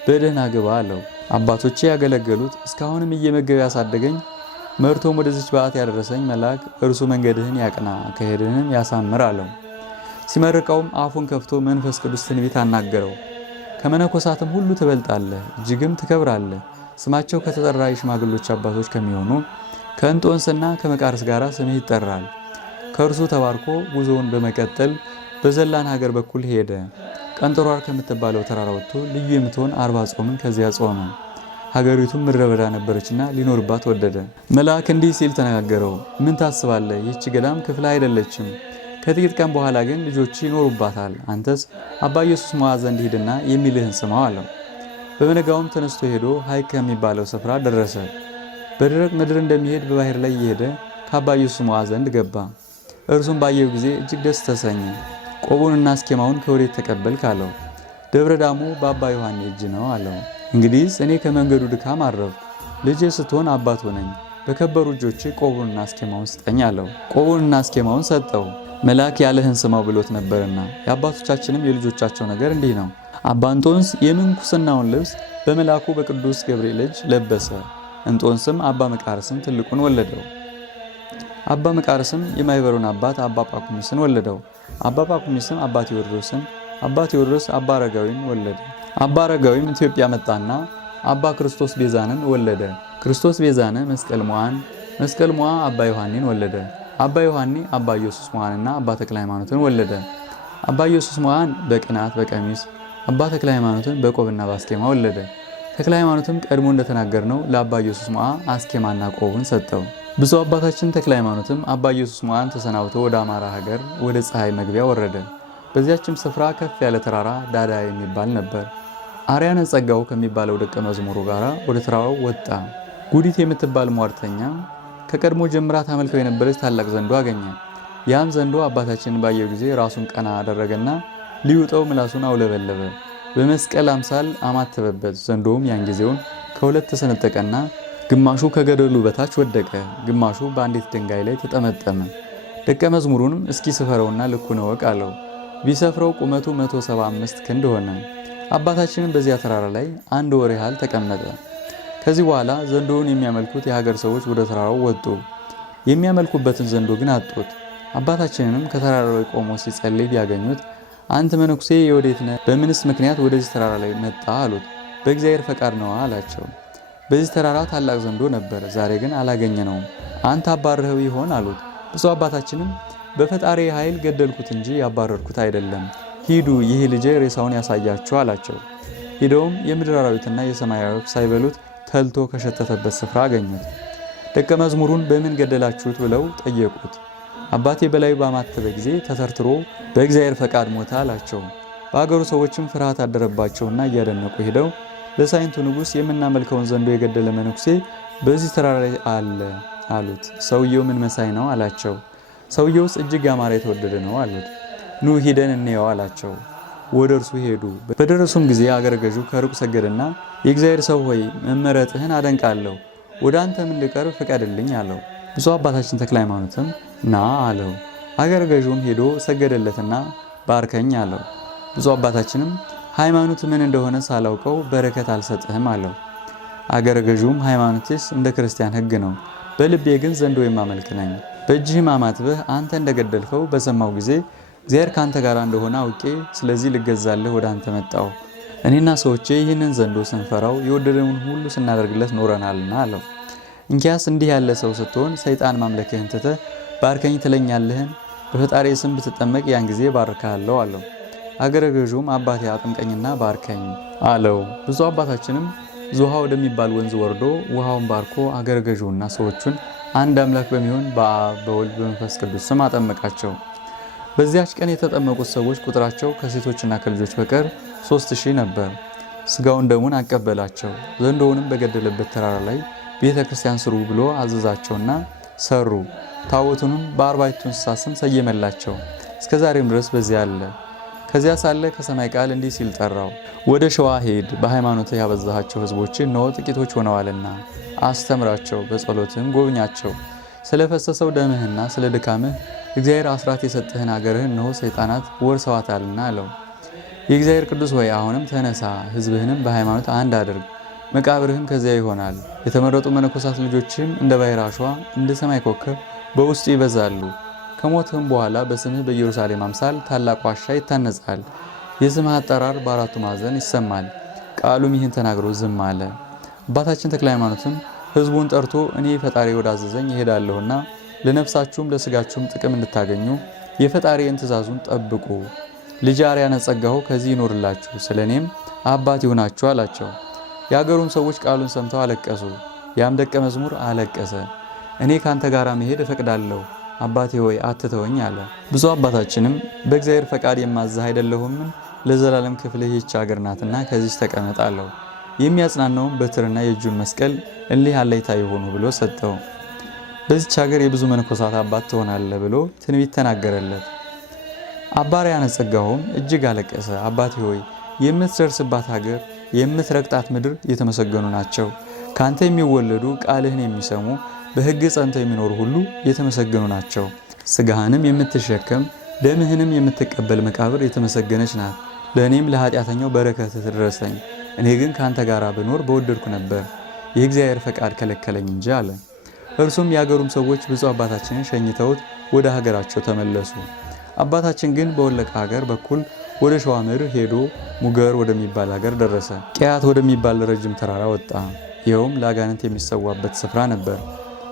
በደህና ግባ አለው። አባቶቼ ያገለገሉት እስካሁንም እየመገበ ያሳደገኝ መርቶም ወደዚች በዓት ያደረሰኝ መልአክ እርሱ መንገድህን ያቅና ከሄድህንም ያሳምር አለው። ሲመርቀውም አፉን ከፍቶ መንፈስ ቅዱስ ትንቢት አናገረው። ከመነኮሳትም ሁሉ ትበልጣለህ፣ እጅግም ትከብራለህ። ስማቸው ከተጠራ የሽማግሎች አባቶች ከሚሆኑ ከእንጦንስና ከመቃርስ ጋር ስምህ ይጠራል። ከእርሱ ተባርኮ ጉዞውን በመቀጠል በዘላን ሀገር በኩል ሄደ። ቀንጠሯር ከምትባለው ተራራ ወጥቶ ልዩ የምትሆን 40 ጾምን ከዚያ ጾመ። ሀገሪቱም ምድረ በዳ ነበረችና ሊኖርባት ወደደ። መልአክ እንዲህ ሲል ተነጋገረው። ምን ታስባለህ? ይህች ገዳም ክፍል አይደለችም። ከጥቂት ቀን በኋላ ግን ልጆች ይኖሩባታል። አንተስ አባ ኢየሱስ ሞዐ ዘንድ ሂድና የሚልህን ስማው አለው። በመነጋውም ተነስቶ ሄዶ ሐይቅ ከሚባለው ስፍራ ደረሰ። በደረቅ ምድር እንደሚሄድ በባህር ላይ እየሄደ ከአባ ኢየሱስ ሞዐ ዘንድ ገባ። እርሱም ባየው ጊዜ እጅግ ደስ ተሰኘ። ቆቡንና አስኬማውን ከወዴት ተቀበልክ አለው። ደብረ ዳሞ በአባ ዮሐኒ እጅ ነው አለው። እንግዲህስ እኔ ከመንገዱ ድካም አረፍኩ። ልጅ ስትሆን አባት ሆነኝ። በከበሩ እጆቼ ቆቡንና አስኬማውን ስጠኝ አለው። ቆቡንና አስኬማውን ሰጠው። መልአክ ያለህን ስማው ብሎት ነበርና። የአባቶቻችንም የልጆቻቸው ነገር እንዲህ ነው። አባ እንጦንስ የምንኩስናውን ልብስ በመልአኩ በቅዱስ ገብርኤል እጅ ለበሰ። እንጦንስም አባ መቃርስን ትልቁን ወለደው። አባ መቃርስም የማይበሩን አባት አባ ጳኩሚስን ወለደው። አባ ጳኩሚስም አባ ቴዎድሮስን፣ አባ ቴዎድሮስ አባ አረጋዊን ወለደ። አባ አረጋዊም ኢትዮጵያ መጣና አባ ክርስቶስ ቤዛንን ወለደ። ክርስቶስ ቤዛነ መስቀል ሞዐን፣ መስቀል ሞዐ አባ ዮሐኒን ወለደ። አባ ዮሐኒ አባ ኢየሱስ ሞዐንና አባ ተክለ ሃይማኖትን ወለደ። አባ ኢየሱስ ሞዐን በቅናት በቀሚስ፣ አባ ተክለ ሃይማኖትን በቆብና በአስኬማ ወለደ። ተክለ ሃይማኖትም ቀድሞ እንደተናገርነው ለአባ ኢየሱስ ሞዐ አስኬማና ቆቡን ሰጠው። ብዙ አባታችን ተክለ ሃይማኖትም አባ ኢየሱስ ሞዐን ተሰናብቶ ወደ አማራ ሀገር ወደ ፀሐይ መግቢያ ወረደ። በዚያችም ስፍራ ከፍ ያለ ተራራ ዳዳ የሚባል ነበር። አርያነ ጸጋው ከሚባለው ደቀ መዝሙሩ ጋር ወደ ተራራው ወጣ። ጉዲት የምትባል ሟርተኛ ከቀድሞ ጀምራ ታመልከው የነበረች ታላቅ ዘንዶ አገኘ። ያም ዘንዶ አባታችንን ባየው ጊዜ ራሱን ቀና አደረገና ሊውጠው ምላሱን አውለበለበ። በመስቀል አምሳል አማተበበት። ዘንዶውም ያን ጊዜውን ከሁለት ተሰነጠቀና ግማሹ ከገደሉ በታች ወደቀ፣ ግማሹ በአንዲት ድንጋይ ላይ ተጠመጠመ። ደቀ መዝሙሩንም እስኪ ስፈረውና ልኩን እወቅ አለው። ቢሰፍረው ቁመቱ 175 ክንድ ሆነ። አባታችንም በዚያ ተራራ ላይ 1 ወር ያህል ተቀመጠ። ከዚህ በኋላ ዘንዶውን የሚያመልኩት የሀገር ሰዎች ወደ ተራራው ወጡ። የሚያመልኩበትን ዘንዶ ግን አጡት። አባታችንንም ከተራራው ላይ ቆሞ ሲጸልይ ቢያገኙት አንተ መነኩሴ የወዴት ነህ? በምንስ ምክንያት ወደዚህ ተራራ ላይ መጣ አሉት። በእግዚአብሔር ፈቃድ ነዋ አላቸው። በዚህ ተራራ ታላቅ ዘንዶ ነበር፣ ዛሬ ግን አላገኘነውም። አንተ አባረኸው ይሆን አሉት። ብፁዕ አባታችንም በፈጣሪ ኃይል ገደልኩት እንጂ ያባረርኩት አይደለም። ሂዱ፣ ይህ ልጄ ሬሳውን ያሳያችሁ አላቸው። ሄደውም የምድር አራዊትና የሰማይ ወፍ ሳይበሉት ተልቶ ከሸተተበት ስፍራ አገኙት። ደቀ መዝሙሩን በምን ገደላችሁት ብለው ጠየቁት። አባቴ በላዩ ባማተበ ጊዜ ተተርትሮ በእግዚአብሔር ፈቃድ ሞተ አላቸው። በአገሩ ሰዎችም ፍርሃት አደረባቸውና እያደነቁ ሄደው ለሳይንቱ ንጉሥ የምናመልከውን ዘንዶ የገደለ መነኩሴ በዚህ ተራራ ላይ አለ አሉት። ሰውየው ምን መሳይ ነው አላቸው። ሰውየውስ እጅግ ያማረ የተወደደ ነው አሉት። ኑ ሂደን እንየው አላቸው። ወደ እርሱ ሄዱ። በደረሱም ጊዜ አገረ ገዡ ከሩቅ ሰገደና የእግዚአብሔር ሰው ሆይ መመረጥህን አደንቃለሁ፣ ወደ አንተም እንድቀርብ ፍቀድልኝ አለው። ብፁዕ አባታችን ተክለ ሃይማኖትም ና አለው። አገረ ገዡም ሄዶ ሰገደለትና ባርከኝ አለው። ብፁዕ አባታችንም ሃይማኖት ምን እንደሆነ ሳላውቀው በረከት አልሰጥህም አለው። አገረ ገዡም ሃይማኖትስ እንደ ክርስቲያን ሕግ ነው፣ በልቤ ግን ዘንዶ የማመልክ ነኝ። በእጅህም አማትበህ አንተ እንደገደልከው በሰማው ጊዜ እግዚአብሔር ካንተ ጋር እንደሆነ አውቄ ስለዚህ ልገዛልህ ወደ አንተ መጣሁ። እኔና ሰዎቼ ይህንን ዘንዶ ስንፈራው የወደደውን ሁሉ ስናደርግለት ኖረናልና አለው። እንኪያስ እንዲህ ያለ ሰው ስትሆን ሰይጣን ማምለክህን ትተህ ባርከኝ ትለኛለህን? በፈጣሪ ስም ብትጠመቅ ያን ጊዜ ባርካለሁ አለው። አገረ ገዡም አባቴ አጥምቀኝና ባርከኝ አለው። ብፁዕ አባታችንም ዙሃ ወደሚባል ወንዝ ወርዶ ውሃውን ባርኮ አገረ ገዡና ሰዎቹን አንድ አምላክ በሚሆን በአብ በወልድ በመንፈስ ቅዱስ ስም አጠመቃቸው። በዚያች ቀን የተጠመቁት ሰዎች ቁጥራቸው ከሴቶችና ከልጆች በቀር 3000 ነበር። ስጋውን ደሙን አቀበላቸው። ዘንዶውንም በገደለበት ተራራ ላይ ቤተ ክርስቲያን ስሩ ብሎ አዘዛቸውና ሰሩ። ታቦቱንም በአርባዕቱ እንስሳ ስም ሰየመላቸው። እስከ ዛሬም ድረስ በዚያ አለ። ከዚያ ሳለ ከሰማይ ቃል እንዲህ ሲል ጠራው፣ ወደ ሸዋ ሄድ፣ በሃይማኖት ያበዛሃቸው ሕዝቦች እነሆ ጥቂቶች ሆነዋልና አስተምራቸው፣ በጸሎትም ጎብኛቸው። ስለፈሰሰው ደምህና ስለ ድካምህ እግዚአብሔር አስራት የሰጠህን አገርህን እነሆ ሰይጣናት ወርሰዋታልና አለው። የእግዚአብሔር ቅዱስ ሆይ አሁንም ተነሳ፣ ሕዝብህንም በሃይማኖት አንድ አድርግ፣ መቃብርህም ከዚያ ይሆናል። የተመረጡ መነኮሳት ልጆችህም እንደ ባሕር አሸዋ እንደ ሰማይ ኮከብ በውስጡ ይበዛሉ። ከሞትህም በኋላ በስምህ በኢየሩሳሌም አምሳል ታላቅ ዋሻ ይታነጻል። የስምህ አጠራር በአራቱ ማዕዘን ይሰማል። ቃሉም ይህን ተናግሮ ዝም አለ። አባታችን ተክለ ሃይማኖትም ሕዝቡን ጠርቶ እኔ ፈጣሪ ወዳዘዘኝ እሄዳለሁና ለነፍሳችሁም ለስጋችሁም ጥቅም እንድታገኙ የፈጣሪን ትእዛዙን ጠብቁ። ልጅ አርያነ ጸጋሁ ከዚህ ይኖርላችሁ፣ ስለ እኔም አባት ይሆናችሁ አላቸው። የአገሩም ሰዎች ቃሉን ሰምተው አለቀሱ። ያም ደቀ መዝሙር አለቀሰ። እኔ ካንተ ጋር መሄድ እፈቅዳለሁ፣ አባቴ ሆይ አትተወኝ አለ። ብፁዕ አባታችንም በእግዚአብሔር ፈቃድ የማዝህ አይደለሁምን? ለዘላለም ክፍልህ ይህች አገር ናትና ከዚች ተቀመጥ አለው። የሚያጽናናውን በትርና የእጁን መስቀል እሊህ አለይታ የሆኑ ብሎ ሰጠው። በዚች ሀገር የብዙ መነኮሳት አባት ትሆናለህ ብሎ ትንቢት ተናገረለት። አባ አርያነ ጸጋሁም እጅግ አለቀሰ። አባቴ ሆይ የምትደርስባት ሀገር የምትረግጣት ምድር የተመሰገኑ ናቸው። ካንተ የሚወለዱ ቃልህን የሚሰሙ በሕግ ጸንተው የሚኖሩ ሁሉ የተመሰገኑ ናቸው። ስጋህንም የምትሸከም ደምህንም የምትቀበል መቃብር የተመሰገነች ናት። ለእኔም ለኃጢአተኛው በረከት ትድረሰኝ። እኔ ግን ካንተ ጋር ብኖር በወደድኩ ነበር፣ የእግዚአብሔር ፈቃድ ከለከለኝ እንጂ አለ። እርሱም የአገሩም ሰዎች ብፁዕ አባታችንን ሸኝተውት ወደ ሀገራቸው ተመለሱ። አባታችን ግን በወለቃ ሀገር በኩል ወደ ሸዋ ምድር ሄዶ ሙገር ወደሚባል ሀገር ደረሰ። ቅያት ወደሚባል ረጅም ተራራ ወጣ። ይኸውም ለአጋንንት የሚሰዋበት ስፍራ ነበር።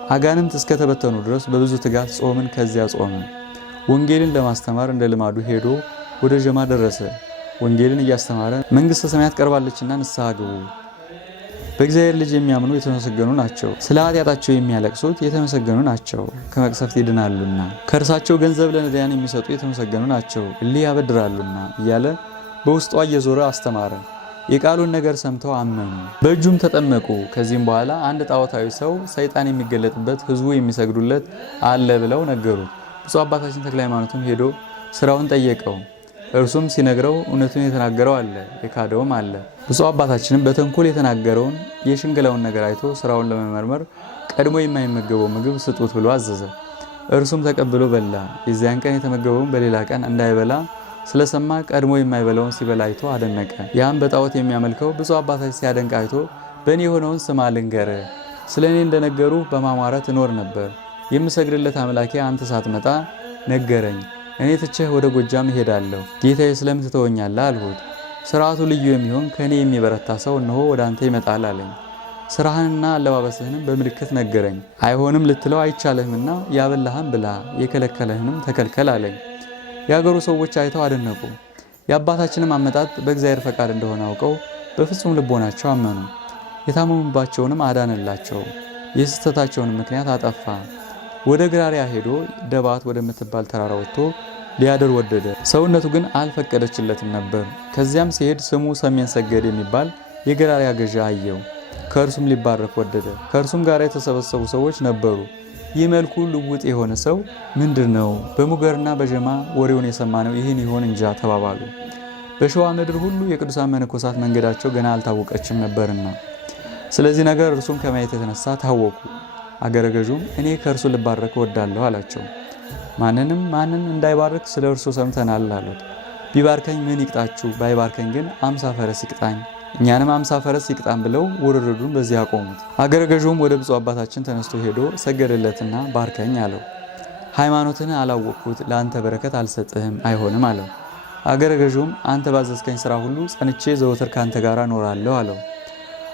አጋንንት እስከተበተኑ ድረስ በብዙ ትጋት ጾምን ከዚያ ጾመ። ወንጌልን ለማስተማር እንደ ልማዱ ሄዶ ወደ ጀማ ደረሰ። ወንጌልን እያስተማረ መንግሥተ ሰማያት ቀርባለችና ንስሐ ግቡ፣ በእግዚአብሔር ልጅ የሚያምኑ የተመሰገኑ ናቸው፣ ስለ ኃጢአታቸው የሚያለቅሱት የተመሰገኑ ናቸው፣ ከመቅሰፍት ይድናሉና፣ ከእርሳቸው ገንዘብ ለነዳያን የሚሰጡ የተመሰገኑ ናቸው፣ እሊህ ያበድራሉና እያለ በውስጧ እየዞረ አስተማረ። የቃሉን ነገር ሰምተው አመኑ፣ በእጁም ተጠመቁ። ከዚህም በኋላ አንድ ጣዖታዊ ሰው ሰይጣን የሚገለጥበት ሕዝቡ የሚሰግዱለት አለ ብለው ነገሩት። ብፁዕ አባታችን ተክለ ሃይማኖትም ሄዶ ስራውን ጠየቀው። እርሱም ሲነግረው እውነቱን የተናገረው አለ፣ የካደውም አለ። ብፁዕ አባታችንም በተንኮል የተናገረውን የሽንገላውን ነገር አይቶ ስራውን ለመመርመር ቀድሞ የማይመገበው ምግብ ስጡት ብሎ አዘዘ። እርሱም ተቀብሎ በላ። የዚያን ቀን የተመገበውን በሌላ ቀን እንዳይበላ ስለሰማ ቀድሞ የማይበላውን ሲበላ አይቶ አደነቀ። ያም በጣዖት የሚያመልከው ብፁዕ አባታችን ሲያደንቅ አይቶ በእኔ የሆነውን ስማ ልንገርህ፣ ስለ እኔ እንደነገሩ በማማረት እኖር ነበር። የምሰግድለት አምላኬ አንተ ሳትመጣ ነገረኝ። እኔ ትቼህ ወደ ጎጃም እሄዳለሁ። ጌታዬ ስለምን ትተወኛለህ አልሁት። ስርዓቱ ልዩ የሚሆን ከእኔ የሚበረታ ሰው እነሆ ወደ አንተ ይመጣል አለኝ። ስራህንና አለባበስህንም በምልክት ነገረኝ። አይሆንም ልትለው አይቻልህምና ያበላህም ብላ የከለከለህንም ተከልከል አለኝ። የአገሩ ሰዎች አይተው አደነቁ። የአባታችንም አመጣጥ በእግዚአብሔር ፈቃድ እንደሆነ አውቀው በፍጹም ልቦናቸው አመኑ። የታመሙባቸውንም አዳነላቸው፣ የስህተታቸውን ምክንያት አጠፋ። ወደ ግራሪያ ሄዶ ደባት ወደምትባል ተራራ ወጥቶ ሊያድር ወደደ። ሰውነቱ ግን አልፈቀደችለትም ነበር። ከዚያም ሲሄድ ስሙ ሰሜን ሰገድ የሚባል የግራሪያ ገዣ አየው። ከእርሱም ሊባረክ ወደደ። ከእርሱም ጋር የተሰበሰቡ ሰዎች ነበሩ። ይህ መልኩ ልውጥ የሆነ ሰው ምንድን ነው? በሙገርና በጀማ ወሬውን የሰማነው ይህን ይሆን እንጃ ተባባሉ። በሸዋ ምድር ሁሉ የቅዱሳን መነኮሳት መንገዳቸው ገና አልታወቀችም ነበርና ስለዚህ ነገር እርሱም ከማየት የተነሳ ታወቁ። አገረ ገዡም እኔ ከእርሱ ልባረክ እወዳለሁ አላቸው። ማንን እንዳይባርክ ስለ እርሱ ሰምተናል አሉት። ቢባርከኝ ምን ይቅጣችሁ? ባይባርከኝ ግን 50 ፈረስ ይቅጣኝ፣ እኛንም 50 ፈረስ ይቅጣን ብለው ውርርዱን በዚህ አቆሙት። አገረ ገዡም ወደ ብፁዕ አባታችን ተነስቶ ሄዶ ሰገደለትና ባርከኝ አለው። ሃይማኖትን አላወቅኩት፣ ለአንተ በረከት አልሰጥህም፣ አይሆንም አለው። አገረ ገዡም አንተ ባዘዝከኝ ስራ ሁሉ ጸንቼ ዘወትር ካንተ ጋር እኖራለሁ አለው።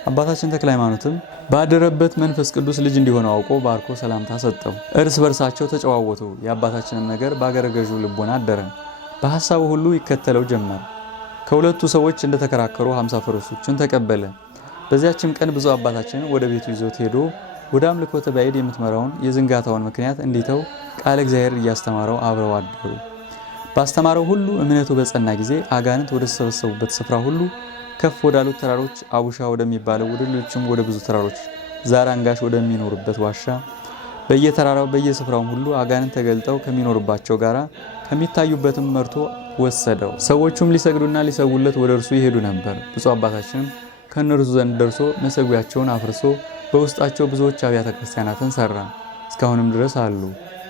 አባታችን ተክለ ሃይማኖትም ባደረበት መንፈስ ቅዱስ ልጅ እንዲሆነው አውቆ ባርኮ ሰላምታ ሰጠው። እርስ በርሳቸው ተጨዋወቱ። የአባታችንም ነገር በአገረ ገዡ ልቦና አደረ። በሐሳቡ ሁሉ ይከተለው ጀመር። ከሁለቱ ሰዎች እንደተከራከሩ 50 ፈረሶችን ተቀበለ። በዚያችም ቀን ብዙ አባታችንን ወደ ቤቱ ይዞት ሄዶ ወደ አምልኮተ ባዕድ የምትመራውን የዝንጋታውን ምክንያት እንዲተው ቃለ እግዚአብሔር እያስተማረው አብረው አደሩ። ባስተማረው ሁሉ እምነቱ በጸና ጊዜ አጋንንት ወደ ተሰበሰቡበት ስፍራ ሁሉ ከፍ ወዳሉት ተራሮች አቡሻ ወደሚባለው ወደ ሌሎችም ወደ ብዙ ተራሮች ዛራንጋሽ ወደሚኖርበት ዋሻ በየተራራው በየስፍራውም ሁሉ አጋንንት ተገልጠው ከሚኖርባቸው ጋራ ከሚታዩበትም መርቶ ወሰደው። ሰዎቹም ሊሰግዱና ሊሰውለት ወደ እርሱ ይሄዱ ነበር። ብፁዕ አባታችንም ከእነርሱ ዘንድ ደርሶ መሰዊያቸውን አፍርሶ በውስጣቸው ብዙዎች አብያተ ክርስቲያናትን ሰራ። እስካሁንም ድረስ አሉ።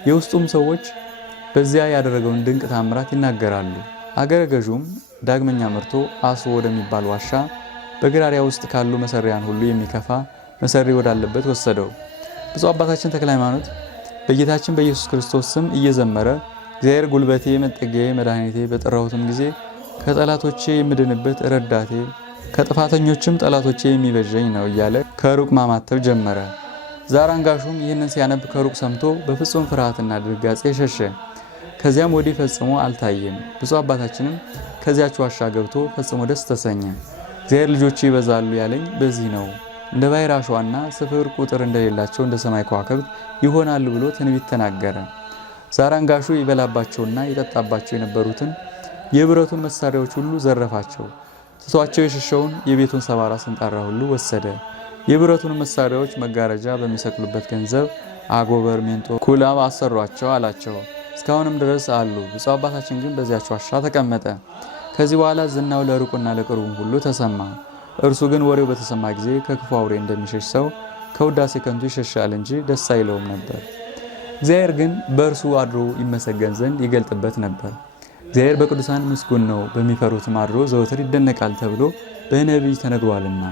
የውስጡም ሰዎች በዚያ ያደረገውን ድንቅ ታምራት ይናገራሉ። አገረ ገዡም ዳግመኛ መርቶ አስቦ ወደሚባል ዋሻ በግራሪያ ውስጥ ካሉ መሰሪያን ሁሉ የሚከፋ መሰሪ ወዳለበት ወሰደው። ብፁዕ አባታችን ተክለ ሃይማኖት በጌታችን በኢየሱስ ክርስቶስ ስም እየዘመረ እግዚአብሔር ጉልበቴ፣ መጠጊያዬ፣ መድኃኒቴ በጠራሁትም ጊዜ ከጠላቶቼ የምድንበት ረዳቴ፣ ከጥፋተኞችም ጠላቶቼ የሚበጀኝ ነው እያለ ከሩቅ ማማተብ ጀመረ። ዛራንጋሹም ይህንን ሲያነብ ከሩቅ ሰምቶ በፍጹም ፍርሃትና ድንጋጼ ሸሸ። ከዚያም ወዲህ ፈጽሞ አልታየም። ብፁዕ አባታችንም ከዚያች ዋሻ ገብቶ ፈጽሞ ደስ ተሰኘ። እግዚአብሔር ልጆች ይበዛሉ ያለኝ በዚህ ነው፣ እንደ ባሕር አሸዋና ስፍር ቁጥር እንደሌላቸው እንደ ሰማይ ከዋክብት ይሆናሉ ብሎ ትንቢት ተናገረ። ዛራንጋሹ ይበላባቸውና ይጠጣባቸው የነበሩትን የብረቱን መሳሪያዎች ሁሉ ዘረፋቸው። ትቷቸው የሸሸውን የቤቱን ሰባራ ስንጣራ ሁሉ ወሰደ። የብረቱን መሳሪያዎች መጋረጃ በሚሰቅሉበት ገንዘብ አጎበር፣ ሜንጦ፣ ኩላብ አሰሯቸው አላቸው። እስካሁንም ድረስ አሉ። ብፁዕ አባታችን ግን በዚያች ዋሻ ተቀመጠ። ከዚህ በኋላ ዝናው ለሩቁና ለቅርቡም ሁሉ ተሰማ። እርሱ ግን ወሬው በተሰማ ጊዜ ከክፉ አውሬ እንደሚሸሽ ሰው ከውዳሴ ከንቱ ይሸሻል እንጂ ደስ አይለውም ነበር። እግዚአብሔር ግን በእርሱ አድሮ ይመሰገን ዘንድ ይገልጥበት ነበር። እግዚአብሔር በቅዱሳን ምስጉን ነው፣ በሚፈሩትም አድሮ ዘወትር ይደነቃል ተብሎ በነቢይ ተነግሯልና።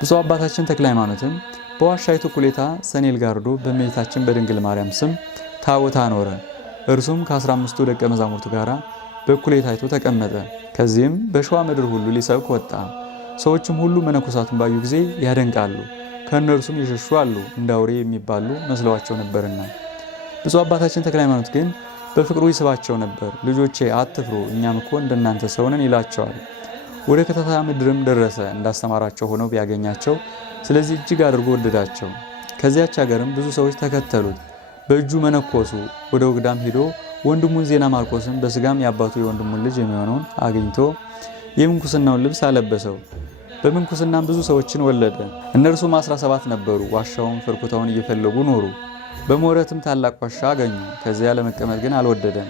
ብፁዕ አባታችን ተክለ ሃይማኖትም በዋሻይቱ እኩሌታ ሰኔል ጋርዶ በእመቤታችን በድንግል ማርያም ስም ታቦት አኖረ። እርሱም ከ15ቱ ደቀ መዛሙርቱ ጋር በእኩሌታይቱ ተቀመጠ። ከዚህም በሸዋ ምድር ሁሉ ሊሰብክ ወጣ። ሰዎችም ሁሉ መነኮሳቱን ባዩ ጊዜ ያደንቃሉ። ከእነርሱም የሸሹ አሉ፣ እንደ አውሬ የሚባሉ መስለዋቸው ነበርና። ብፁዕ አባታችን ተክለ ሃይማኖት ግን በፍቅሩ ይስባቸው ነበር። ልጆቼ አትፍሩ፣ እኛም እኮ እንደናንተ ሰው ነን ይላቸዋል። ወደ ከተታ ምድርም ደረሰ። እንዳስተማራቸው ሆነው ቢያገኛቸው ስለዚህ እጅግ አድርጎ ወደዳቸው። ከዚያች ሀገርም ብዙ ሰዎች ተከተሉት፣ በእጁ መነኮሱ። ወደ ወግዳም ሄዶ ወንድሙን ዜና ማርቆስን በስጋም የአባቱ የወንድሙን ልጅ የሚሆነውን አግኝቶ የምንኩስናውን ልብስ አለበሰው። በምንኩስናም ብዙ ሰዎችን ወለደ። እነርሱም 17 ነበሩ። ዋሻውን ፍርኩታውን እየፈለጉ ኖሩ። በሞረትም ታላቅ ዋሻ አገኙ። ከዚያ ለመቀመጥ ግን አልወደደም።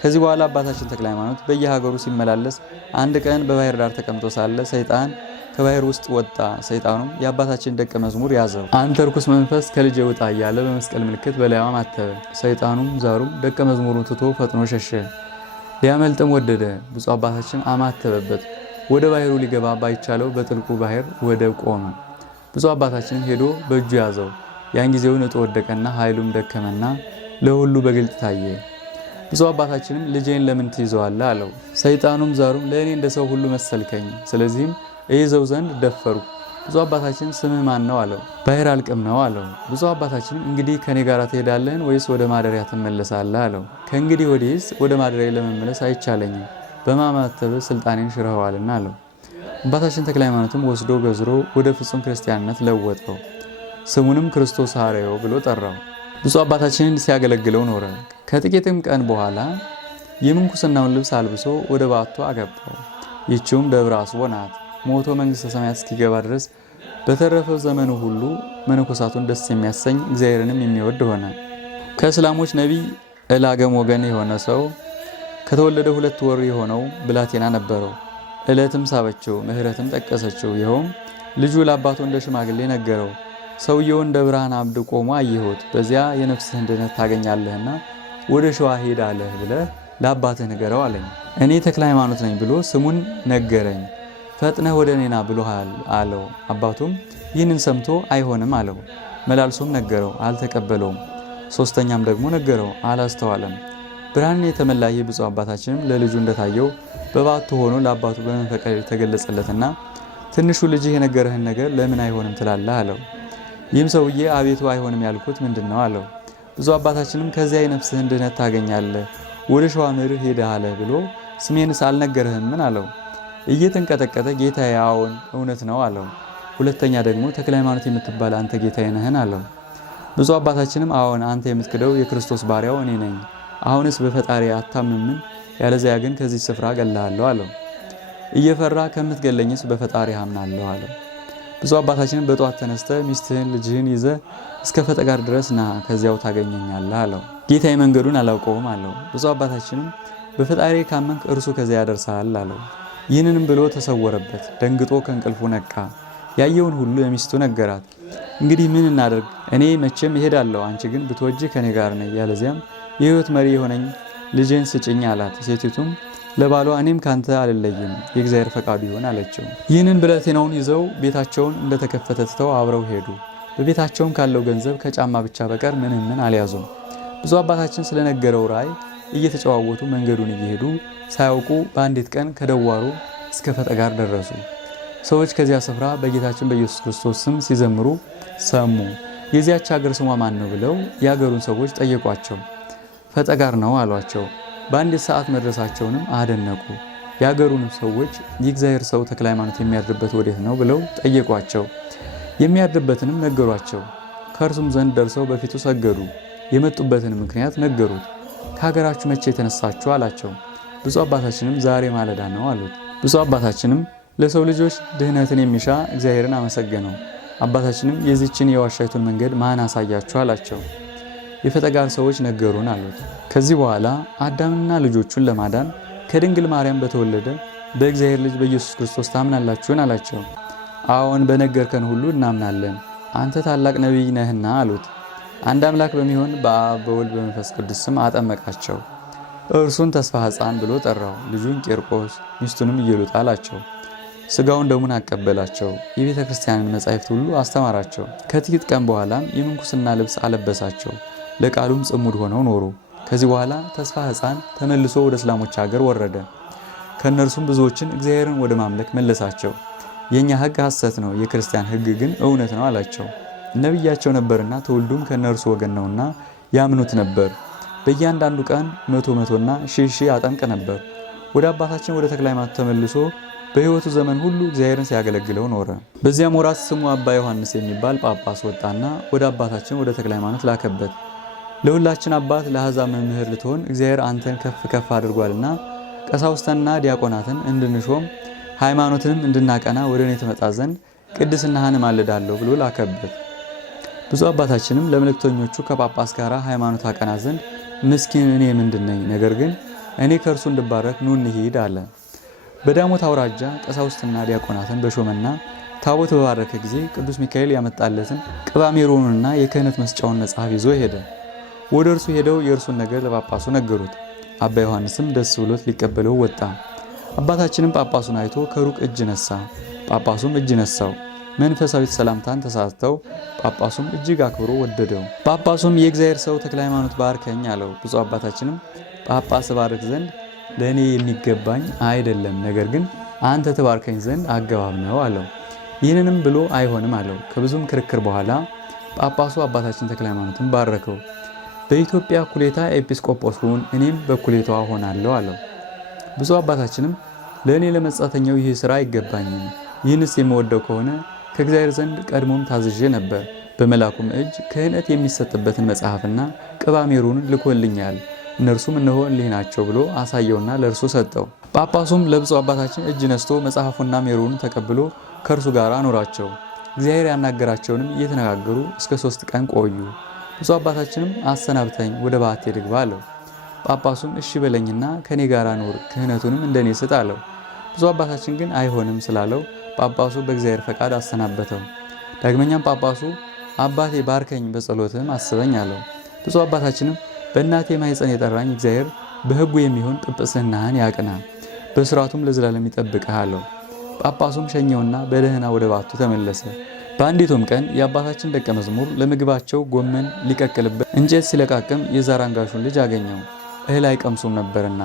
ከዚህ በኋላ አባታችን ተክለ ሃይማኖት በየሀገሩ ሲመላለስ አንድ ቀን በባህር ዳር ተቀምጦ ሳለ ሰይጣን ከባህር ውስጥ ወጣ። ሰይጣኑም የአባታችን ደቀ መዝሙር ያዘው። አንተ ርኩስ መንፈስ ከልጄ ውጣ እያለ በመስቀል ምልክት በላይዋ ማተበ። ሰይጣኑም ዛሩም ደቀ መዝሙሩን ትቶ ፈጥኖ ሸሸ። ሊያመልጥም ወደደ። ብፁዕ አባታችን አማተበበት። ወደ ባህሩ ሊገባ ባይቻለው በጥልቁ ባህር ወደብ ቆመ። ብፁዕ አባታችን ሄዶ በእጁ ያዘው። ያን ጊዜውን እጦ ወደቀና ኃይሉም ደከመና ለሁሉ በግልጥ ታየ። ብፁዕ አባታችንም ልጄን ለምን ትይዘዋለህ አለው። ሰይጣኑም ዛሩም ለእኔ እንደ ሰው ሁሉ መሰልከኝ፣ ስለዚህም እይዘው ዘንድ ደፈሩ። ብፁዕ አባታችን ስምህ ማን ነው አለው። ባሕር አልቅም ነው አለው። ብፁዕ አባታችን እንግዲህ ከኔ ጋር ትሄዳለህን ወይስ ወደ ማደሪያ ትመለሳለህ አለው። ከእንግዲህ ወዲህስ ወደ ማደሪያ ለመመለስ አይቻለኝም፣ በማማተብ ስልጣኔን ሽረኸዋልና አለው። አባታችን ተክለ ሃይማኖትም ወስዶ ገዝሮ ወደ ፍጹም ክርስቲያንነት ለወጠው። ስሙንም ክርስቶስ ሐዋርያው ብሎ ጠራው። ብፁዕ አባታችንን ሲያገለግለው ኖረ። ከጥቂትም ቀን በኋላ የምንኩስናውን ልብስ አልብሶ ወደ ባቱ አገባው። ይህችውም ደብረ አስቦ ናት። ሞቶ መንግሥተ ሰማያት እስኪገባ ድረስ በተረፈው ዘመኑ ሁሉ መነኮሳቱን ደስ የሚያሰኝ እግዚአብሔርንም የሚወድ ሆነ። ከእስላሞች ነቢይ እላገም ወገን የሆነ ሰው ከተወለደ 2 ወር የሆነው ብላቴና ነበረው። ዕለትም ሳበችው፣ ምሕረትም ጠቀሰችው። ይኸውም ልጁ ለአባቱ እንደ ሽማግሌ ነገረው። ሰውየው እንደ ብርሃን አምድ ቆሞ አየሁት። በዚያ የነፍስህን ድነት ታገኛለህና ወደ ሸዋ ሄድ አለህ ብለህ ለአባትህ ንገረው አለኝ። እኔ ተክለ ሃይማኖት ነኝ ብሎ ስሙን ነገረኝ። ፈጥነህ ወደ እኔና ብሎሃል አለው። አባቱም ይህንን ሰምቶ አይሆንም አለው። መላልሶም ነገረው፣ አልተቀበለውም። 3ኛም ደግሞ ነገረው፣ አላስተዋለም። ብርሃንን የተመላ ይህ ብፁዕ አባታችንም ለልጁ እንደታየው በባቱ ሆኖ ለአባቱ በመንፈቀ ሌሊት ተገለጸለትና ትንሹ ልጅህ የነገረህን ነገር ለምን አይሆንም ትላለህ አለው። ይህም ሰውዬ አቤቱ አይሆንም ያልኩት ምንድን ነው አለው። ብፁዕ አባታችንም ከዚያ የነፍስህን ድነት ታገኛለህ፣ ወደ ሸዋ ምድር ሄደህ አለህ ብሎ ስሜንስ አልነገረህምን አለው። እየተንቀጠቀጠ ጌታዬ አዎን እውነት ነው አለው። 2ኛ ደግሞ ተክለ ሃይማኖት የምትባል አንተ ጌታዬ ነህን አለው። ብፁዕ አባታችንም አዎን አንተ የምትክደው የክርስቶስ ባሪያው እኔ ነኝ። አሁንስ በፈጣሪ አታምንምን? ያለዚያ ግን ከዚህ ስፍራ እገልሃለሁ አለው። እየፈራ ከምትገለኝስ በፈጣሪ አምናለሁ አለው። ብፁዕ አባታችንም በጠዋት ተነስተ ሚስትህን ልጅህን ይዘ እስከ ፈጠጋር ድረስ ና፣ ከዚያው ታገኘኛለህ አለው። ጌታዬ መንገዱን አላውቀውም አለው። ብፁዕ አባታችንም በፈጣሪ ካመንክ እርሱ ከዚያ ያደርሳል አለው። ይህንንም ብሎ ተሰወረበት። ደንግጦ ከእንቅልፉ ነቃ። ያየውን ሁሉ ለሚስቱ ነገራት። እንግዲህ ምን እናደርግ? እኔ መቼም እሄዳለሁ፣ አንቺ ግን ብትወጂ ከኔ ጋር ነይ፣ ያለዚያም የሕይወት መሪ የሆነኝ ልጄን ስጭኝ አላት። ሴቲቱም ለባሏ እኔም ካንተ አልለይም፣ የእግዚአብሔር ፈቃዱ ይሆን አለችው። ይህንን ብላቴናውን ይዘው ቤታቸውን እንደተከፈተ ትተው አብረው ሄዱ። በቤታቸውም ካለው ገንዘብ ከጫማ ብቻ በቀር ምን አልያዙም። ብፁዕ አባታችን ስለነገረው ራእይ እየተጨዋወቱ መንገዱን እየሄዱ ሳያውቁ በአንዲት ቀን ከደዋሮ እስከ ፈጠጋር ደረሱ። ሰዎች ከዚያ ስፍራ በጌታችን በኢየሱስ ክርስቶስ ስም ሲዘምሩ ሰሙ። የዚያች ሀገር ስሟ ማን ነው ብለው የሀገሩን ሰዎች ጠየቋቸው። ፈጠጋር ነው አሏቸው። በአንዲት ሰዓት መድረሳቸውንም አደነቁ። የሀገሩንም ሰዎች የእግዚአብሔር ሰው ተክለ ሃይማኖት የሚያድርበት ወዴት ነው ብለው ጠየቋቸው። የሚያድርበትንም ነገሯቸው። ከእርሱም ዘንድ ደርሰው በፊቱ ሰገዱ። የመጡበትን ምክንያት ነገሩት። ከሀገራችሁ መቼ የተነሳችሁ አላቸው። ብፁዕ አባታችንም ዛሬ ማለዳ ነው አሉት። ብፁዕ አባታችንም ለሰው ልጆች ድህነትን የሚሻ እግዚአብሔርን አመሰገነው። አባታችንም የዚችን የዋሻይቱን መንገድ ማን አሳያችሁ አላቸው። የፈጠጋር ሰዎች ነገሩን አሉት። ከዚህ በኋላ አዳምንና ልጆቹን ለማዳን ከድንግል ማርያም በተወለደ በእግዚአብሔር ልጅ በኢየሱስ ክርስቶስ ታምናላችሁን አላቸው። አዎን በነገርከን ሁሉ እናምናለን፣ አንተ ታላቅ ነቢይ ነህና አሉት። አንድ አምላክ በሚሆን በአብ በወልድ በመንፈስ ቅዱስ ስም አጠመቃቸው። እርሱን ተስፋ ሕፃን ብሎ ጠራው። ልጁን ቂርቆስ ሚስቱንም ኢየሉጣ አላቸው። ስጋውን ደሙን አቀበላቸው። የቤተ ክርስቲያንን መጻሕፍት ሁሉ አስተማራቸው። ከጥቂት ቀን በኋላም የምንኩስና ልብስ አለበሳቸው። ለቃሉም ጽሙድ ሆነው ኖሩ። ከዚህ በኋላ ተስፋ ሕፃን ተመልሶ ወደ እስላሞች ሀገር ወረደ። ከእነርሱም ብዙዎችን እግዚአብሔርን ወደ ማምለክ መለሳቸው። የእኛ ሕግ ሐሰት ነው፣ የክርስቲያን ሕግ ግን እውነት ነው አላቸው። ነቢያቸው ነበርና ትውልዱም ከእነርሱ ወገን ነውና ያምኑት ነበር። በእያንዳንዱ ቀን 100 ሺህ አጠምቅ ነበር። ወደ አባታችን ወደ ተክለ ሃይማኖት ተመልሶ በሕይወቱ ዘመን ሁሉ እግዚአብሔርን ሲያገለግለው ኖረ። በዚያም ወራት ስሙ አባ ዮሐንስ የሚባል ጳጳስ ወጣና ወደ አባታችን ወደ ተክለ ሃይማኖት ላከበት። ለሁላችን አባት ለአሕዛብ መምህር ልትሆን እግዚአብሔር አንተን ከፍ ከፍ አድርጓልና ቀሳውስተንና ዲያቆናትን እንድንሾም ሃይማኖትንም እንድናቀና ወደ እኔ ትመጣ ዘንድ ቅድስናህን እማልዳለሁ ብሎ ላከበት። ብፁዕ አባታችንም ለመልእክተኞቹ ከጳጳስ ጋር ሃይማኖት አቀና ዘንድ ምስኪን እኔ ምንድን ነኝ? ነገር ግን እኔ ከእርሱ እንድባረክ ኑ እንሂድ አለ። በዳሞት አውራጃ ቀሳውስትና ዲያቆናትን በሾመና ታቦት በባረከ ጊዜ ቅዱስ ሚካኤል ያመጣለትን ቅባ ሜሮንና የክህነት መስጫውን መጽሐፍ ይዞ ሄደ። ወደ እርሱ ሄደው የእርሱን ነገር ለጳጳሱ ነገሩት። አባ ዮሐንስም ደስ ብሎት ሊቀበለው ወጣ። አባታችንም ጳጳሱን አይቶ ከሩቅ እጅ ነሳ። ጳጳሱም እጅ ነሳው። መንፈሳዊት ሰላምታን ተሳስተው ጳጳሱም እጅግ አክብሮ ወደደው። ጳጳሱም የእግዚአብሔር ሰው ተክለ ሃይማኖት ባርከኝ አለው። ብፁዕ አባታችንም ጳጳስ ባርክ ዘንድ ለእኔ የሚገባኝ አይደለም፣ ነገር ግን አንተ ተባርከኝ ዘንድ አገባብ ነው አለው። ይህንንም ብሎ አይሆንም አለው። ከብዙም ክርክር በኋላ ጳጳሱ አባታችን ተክለ ሃይማኖትን ባረከው። በኢትዮጵያ እኩሌታ ኤጲስቆጶስ ሁን፣ እኔም በእኩሌታዋ ሆናለሁ አለው። ብፁዕ አባታችንም ለእኔ ለመጻተኛው ይህ ሥራ አይገባኝም፣ ይህንስ የምወደው ከሆነ ከእግዚአብሔር ዘንድ ቀድሞም ታዝዤ ነበር። በመልአኩም እጅ ክህነት የሚሰጥበትን መጽሐፍና ቅባ ሜሮንን ልኮልኛል። እነርሱም እነሆ እሊህ ናቸው ብሎ አሳየውና ለእርሱ ሰጠው። ጳጳሱም ለብፁዕ አባታችን እጅ ነስቶ መጽሐፉና ሜሮንን ተቀብሎ ከእርሱ ጋር አኖራቸው። እግዚአብሔር ያናገራቸውንም እየተነጋገሩ እስከ 3 ቀን ቆዩ። ብፁዕ አባታችንም አሰናብተኝ፣ ወደ ባቴ ልግባ አለው። ጳጳሱም እሺ በለኝና ከኔ ጋር ኑር፣ ክህነቱንም እንደኔ ስጥ አለው። ብፁዕ አባታችን ግን አይሆንም ስላለው ጳጳሱ በእግዚአብሔር ፈቃድ አሰናበተው። ዳግመኛም ጳጳሱ አባቴ ባርከኝ፣ በጸሎትም አስበኝ አለው። ብፁዕ አባታችንም በእናቴ ማኅፀን የጠራኝ እግዚአብሔር በሕጉ የሚሆን ጵጵስናህን ያቅና፣ በሥርዓቱም ለዘላለም ይጠብቅህ አለው። ጳጳሱም ሸኘውና በደህና ወደ ባቱ ተመለሰ። በአንዲቱም ቀን የአባታችን ደቀ መዝሙር ለምግባቸው ጎመን ሊቀቅልበት እንጨት ሲለቃቅም የዛራንጋሹን ልጅ አገኘው። እህል አይቀምሱም ነበርና።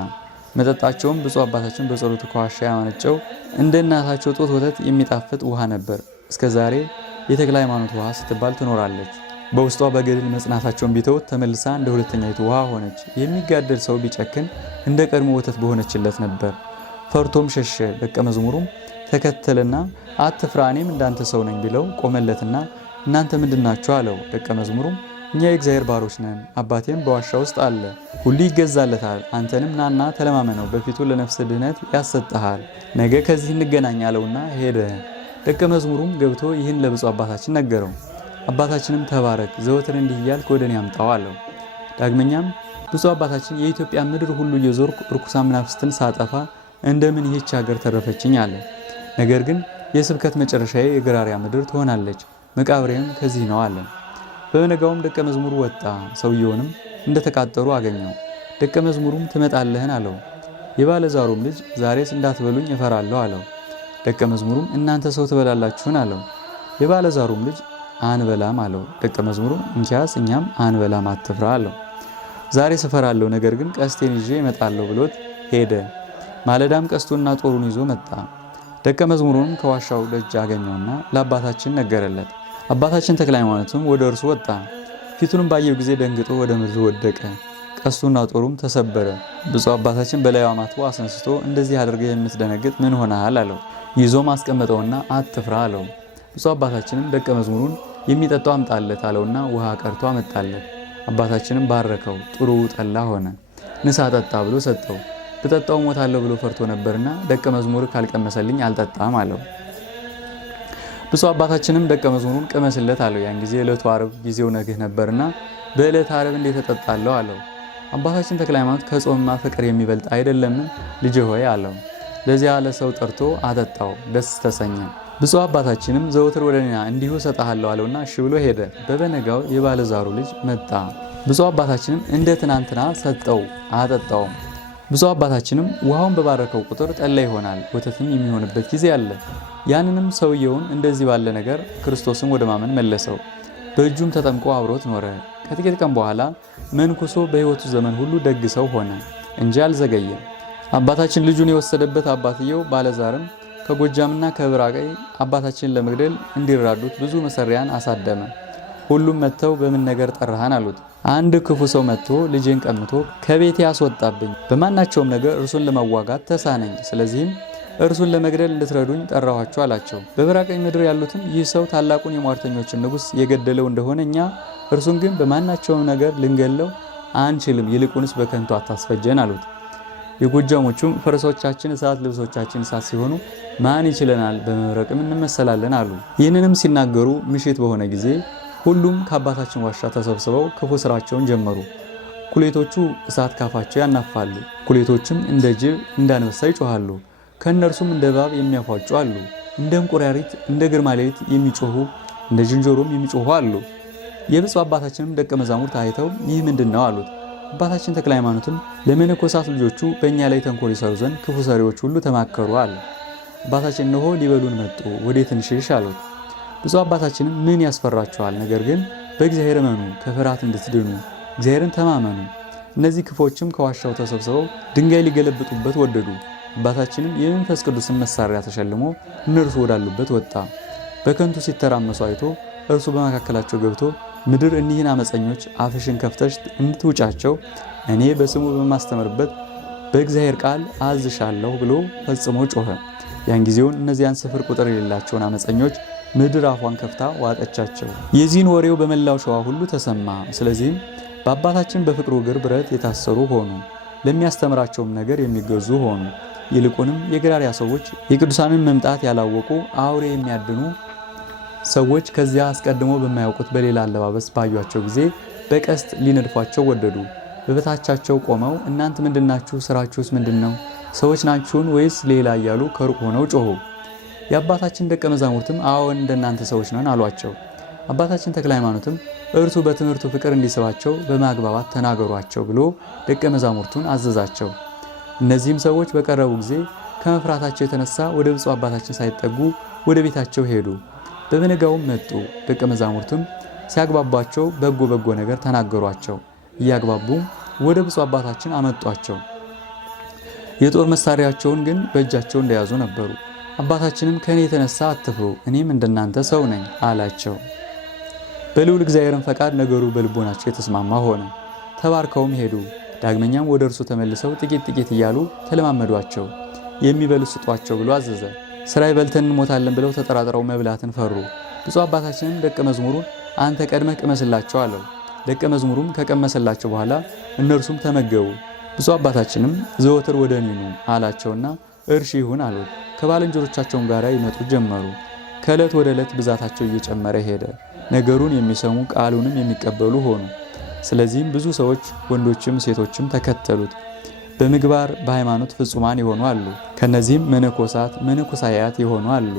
መጠጣቸውም ብፁዕ አባታችን በጸሎቱ ከዋሻ ያመነጨው እንደ እናታቸው ጡት ወተት የሚጣፍጥ ውሃ ነበር። እስከ ዛሬ የተክለ ሃይማኖት ውሃ ስትባል ትኖራለች። በውስጧ በገድል መጽናታቸውን ቢተውት ተመልሳ እንደ ሁለተኛይቱ ውሃ ሆነች። የሚጋደል ሰው ቢጨክን እንደ ቀድሞ ወተት በሆነችለት ነበር። ፈርቶም ሸሸ። ደቀ መዝሙሩም ተከተልና አትፍራ፣ እኔም እንዳንተ ሰው ነኝ ቢለው ቆመለትና እናንተ ምንድናችሁ አለው። ደቀ መዝሙሩም እኛ የእግዚአብሔር ባሮች ነን፣ አባቴም በዋሻ ውስጥ አለ፣ ሁሉ ይገዛለታል። አንተንም ናና ተለማመነው፣ በፊቱ ለነፍስ ድህነት ያሰጥሃል። ነገ ከዚህ እንገናኝ አለውና ሄደ። ደቀ መዝሙሩም ገብቶ ይህን ለብፁዕ አባታችን ነገረው። አባታችንም ተባረክ፣ ዘወትር እንዲህ እያልክ ወደ እኔ አምጣው አለው። ዳግመኛም ብፁዕ አባታችን የኢትዮጵያ ምድር ሁሉ እየዞርኩ ርኩሳን መናፍስትን ሳጠፋ እንደምን ይህች ሀገር ተረፈችኝ አለ። ነገር ግን የስብከት መጨረሻዬ የገራሪያ ምድር ትሆናለች፣ መቃብሬም ከዚህ ነው አለ። በነጋውም ደቀ መዝሙሩ ወጣ፣ ሰውየውንም እንደተቃጠሩ አገኘው። ደቀ መዝሙሩም ትመጣለህን አለው። የባለዛሩም ልጅ ዛሬስ እንዳትበሉኝ እፈራለሁ አለው። ደቀ መዝሙሩም እናንተ ሰው ትበላላችሁን አለው። የባለዛሩም ልጅ አንበላም አለው። ደቀ መዝሙሩም እንኪያስ እኛም አንበላም፣ አትፍራ አለው። ዛሬስ እፈራለሁ፣ ነገር ግን ቀስቴን ይዤ እመጣለሁ ብሎት ሄደ። ማለዳም ቀስቱንና ጦሩን ይዞ መጣ። ደቀ መዝሙሩንም ከዋሻው ደጅ አገኘውና ለአባታችን ነገረለት። አባታችን ተክለ ሃይማኖትም ወደ እርሱ ወጣ። ፊቱንም ባየው ጊዜ ደንግጦ ወደ ምድር ወደቀ። ቀስቱና ጦሩም ተሰበረ። ብፁዕ አባታችን በላዩ አማትቦ አስነስቶ እንደዚህ አድርገህ የምትደነግጥ ምን ሆነሃል አለው። ይዞም አስቀመጠውና አትፍራ አለው። ብፁዕ አባታችንም ደቀ መዝሙሩን የሚጠጣው አምጣለት አለውና ውሃ ቀርቶ አመጣለት። አባታችንም ባረከው፣ ጥሩ ጠላ ሆነ። ንሳ ጠጣ ብሎ ሰጠው። ብጠጣው ሞታለሁ ብሎ ፈርቶ ነበርና ደቀ መዝሙር ካልቀመሰልኝ አልጠጣም አለው። ብፁዕ አባታችንም ደቀ መዝሙሩን ቅመስለት አለው። ያን ጊዜ ዕለቱ ዓርብ ጊዜው ነግህ ነበርና በዕለት ዓርብ እንዴት ተጠጣለሁ አለው። አባታችን ተክለ ሃይማኖት ከጾምማ ፍቅር የሚበልጥ አይደለምን ልጅ ሆይ አለው። ለዚያ ለሰው ጠርቶ አጠጣው፣ ደስ ተሰኘ። ብፁዕ አባታችንም ዘወትር ወደ እኔ እንዲሁ እሰጥሃለሁ አለውና እሺ ብሎ ሄደ። በበነጋው የባለዛሩ ልጅ መጣ። ብፁዕ አባታችንም እንደ ትናንትና ሰጠው፣ አጠጣውም። ብፁዕ አባታችንም ውሃውን በባረከው ቁጥር ጠላ ይሆናል፣ ወተትም የሚሆንበት ጊዜ አለ። ያንንም ሰውየውን እንደዚህ ባለ ነገር ክርስቶስን ወደ ማመን መለሰው። በእጁም ተጠምቆ አብሮት ኖረ። ከጥቂት ቀን በኋላ መንኩሶ በሕይወቱ ዘመን ሁሉ ደግ ሰው ሆነ እንጂ አልዘገየም። አባታችን ልጁን የወሰደበት አባትየው ባለዛርም ከጎጃምና ከብራቀይ አባታችንን ለመግደል እንዲራዱት ብዙ መሰሪያን አሳደመ። ሁሉም መጥተው በምን ነገር ጠራሃን አሉት። አንድ ክፉ ሰው መጥቶ ልጄን ቀምቶ ከቤቴ ያስወጣብኝ፣ በማናቸውም ነገር እርሱን ለመዋጋት ተሳነኝ። ስለዚህም እርሱን ለመግደል እንድትረዱኝ ጠራኋችሁ አላቸው። በብራቀኝ ምድር ያሉትም ይህ ሰው ታላቁን የሟርተኞችን ንጉሥ የገደለው እንደሆነ እኛ እርሱን ግን በማናቸውም ነገር ልንገለው አንችልም፣ ይልቁንስ በከንቱ አታስፈጀን አሉት። የጎጃሞቹም ፈረሶቻችን እሳት ልብሶቻችን እሳት ሲሆኑ ማን ይችለናል? በመብረቅም እንመሰላለን አሉ። ይህንንም ሲናገሩ ምሽት በሆነ ጊዜ ሁሉም ከአባታችን ዋሻ ተሰብስበው ክፉ ስራቸውን ጀመሩ። ኩሌቶቹ እሳት ካፋቸው ያናፋሉ፣ ኩሌቶችም እንደ ጅብ እንደ አንበሳ ይጮሃሉ። ከእነርሱም እንደ እባብ የሚያፏጩ አሉ። እንደ እንቁራሪት እንደ ግርማ ሌሊት የሚጮሁ እንደ ዝንጀሮም የሚጮሁ አሉ። የብፁዕ አባታችንም ደቀ መዛሙርት አይተው ይህ ምንድን ነው አሉት። አባታችን ተክለ ሃይማኖትም ለመነኮሳት ልጆቹ በእኛ ላይ ተንኮል ይሰሩ ዘንድ ክፉ ሰሪዎች ሁሉ ተማከሩ አለ። አባታችን እነሆ ሊበሉን መጡ፣ ወዴት እንሽሽ አሉት። ብፁዕ አባታችንም ምን ያስፈራችኋል? ነገር ግን በእግዚአብሔር እመኑ፣ ከፍርሃት እንድትድኑ እግዚአብሔርን ተማመኑ። እነዚህ ክፎችም ከዋሻው ተሰብስበው ድንጋይ ሊገለብጡበት ወደዱ። አባታችንም የመንፈስ ቅዱስን መሳሪያ ተሸልሞ እነርሱ ወዳሉበት ወጣ። በከንቱ ሲተራመሱ አይቶ እርሱ በመካከላቸው ገብቶ ምድር እኒህን አመፀኞች አፍሽን ከፍተሽ እንድትውጫቸው እኔ በስሙ በማስተምርበት በእግዚአብሔር ቃል አዝሻለሁ ብሎ ፈጽሞ ጮኸ። ያን ጊዜውን እነዚያን ስፍር ቁጥር የሌላቸውን አመፀኞች ምድር አፏን ከፍታ ዋጠቻቸው። የዚህን ወሬው በመላው ሸዋ ሁሉ ተሰማ። ስለዚህም በአባታችን በፍቅሩ እግር ብረት የታሰሩ ሆኑ፣ ለሚያስተምራቸውም ነገር የሚገዙ ሆኑ። ይልቁንም የግራሪያ ሰዎች የቅዱሳንን መምጣት ያላወቁ አውሬ የሚያድኑ ሰዎች ከዚያ አስቀድሞ በማያውቁት በሌላ አለባበስ ባዩአቸው ጊዜ በቀስት ሊነድፏቸው ወደዱ። በበታቻቸው ቆመው እናንተ ምንድናችሁ? ስራችሁስ ምንድነው? ሰዎች ናችሁን ወይስ ሌላ? እያሉ ከሩቅ ሆነው ጮኹ። የአባታችን ደቀ መዛሙርትም አዎን እንደናንተ ሰዎች ነን አሏቸው። አባታችን ተክለ ሃይማኖትም እርሱ በትምህርቱ ፍቅር እንዲስባቸው በማግባባት ተናገሯቸው ብሎ ደቀ መዛሙርቱን አዘዛቸው። እነዚህም ሰዎች በቀረቡ ጊዜ ከመፍራታቸው የተነሳ ወደ ብፁዕ አባታችን ሳይጠጉ ወደ ቤታቸው ሄዱ። በበነጋውም መጡ። ደቀ መዛሙርትም ሲያግባቧቸው በጎ ነገር ተናገሯቸው። እያግባቡም ወደ ብፁዕ አባታችን አመጧቸው። የጦር መሳሪያቸውን ግን በእጃቸው እንደያዙ ነበሩ። አባታችንም ከእኔ የተነሳ አትፍሩ፣ እኔም እንደናንተ ሰው ነኝ አላቸው። በልዑል እግዚአብሔርን ፈቃድ ነገሩ በልቦናቸው የተስማማ ሆነ። ተባርከውም ሄዱ። ዳግመኛም ወደ እርሱ ተመልሰው ጥቂት እያሉ ተለማመዷቸው። የሚበሉ ስጧቸው ብሎ አዘዘ። ስራይ በልተን እንሞታለን ብለው ተጠራጥረው መብላትን ፈሩ። ብፁዕ አባታችንም ደቀ መዝሙሩን አንተ ቀድመህ ቅመስላቸው አለው። ደቀ መዝሙሩም ከቀመሰላቸው በኋላ እነርሱም ተመገቡ። ብፁዕ አባታችንም ዘወትር ወደ እኔ ኑ አላቸውና እርሺ ይሁን አሉት። ከባልንጀሮቻቸውም ጋር ይመጡ ጀመሩ። ከዕለት ወደ ዕለት ብዛታቸው እየጨመረ ሄደ። ነገሩን የሚሰሙ ቃሉንም የሚቀበሉ ሆኑ። ስለዚህም ብዙ ሰዎች ወንዶችም ሴቶችም ተከተሉት። በምግባር በሃይማኖት ፍጹማን የሆኑ አሉ። ከነዚህም መነኮሳት መነኮሳያት የሆኑ አሉ።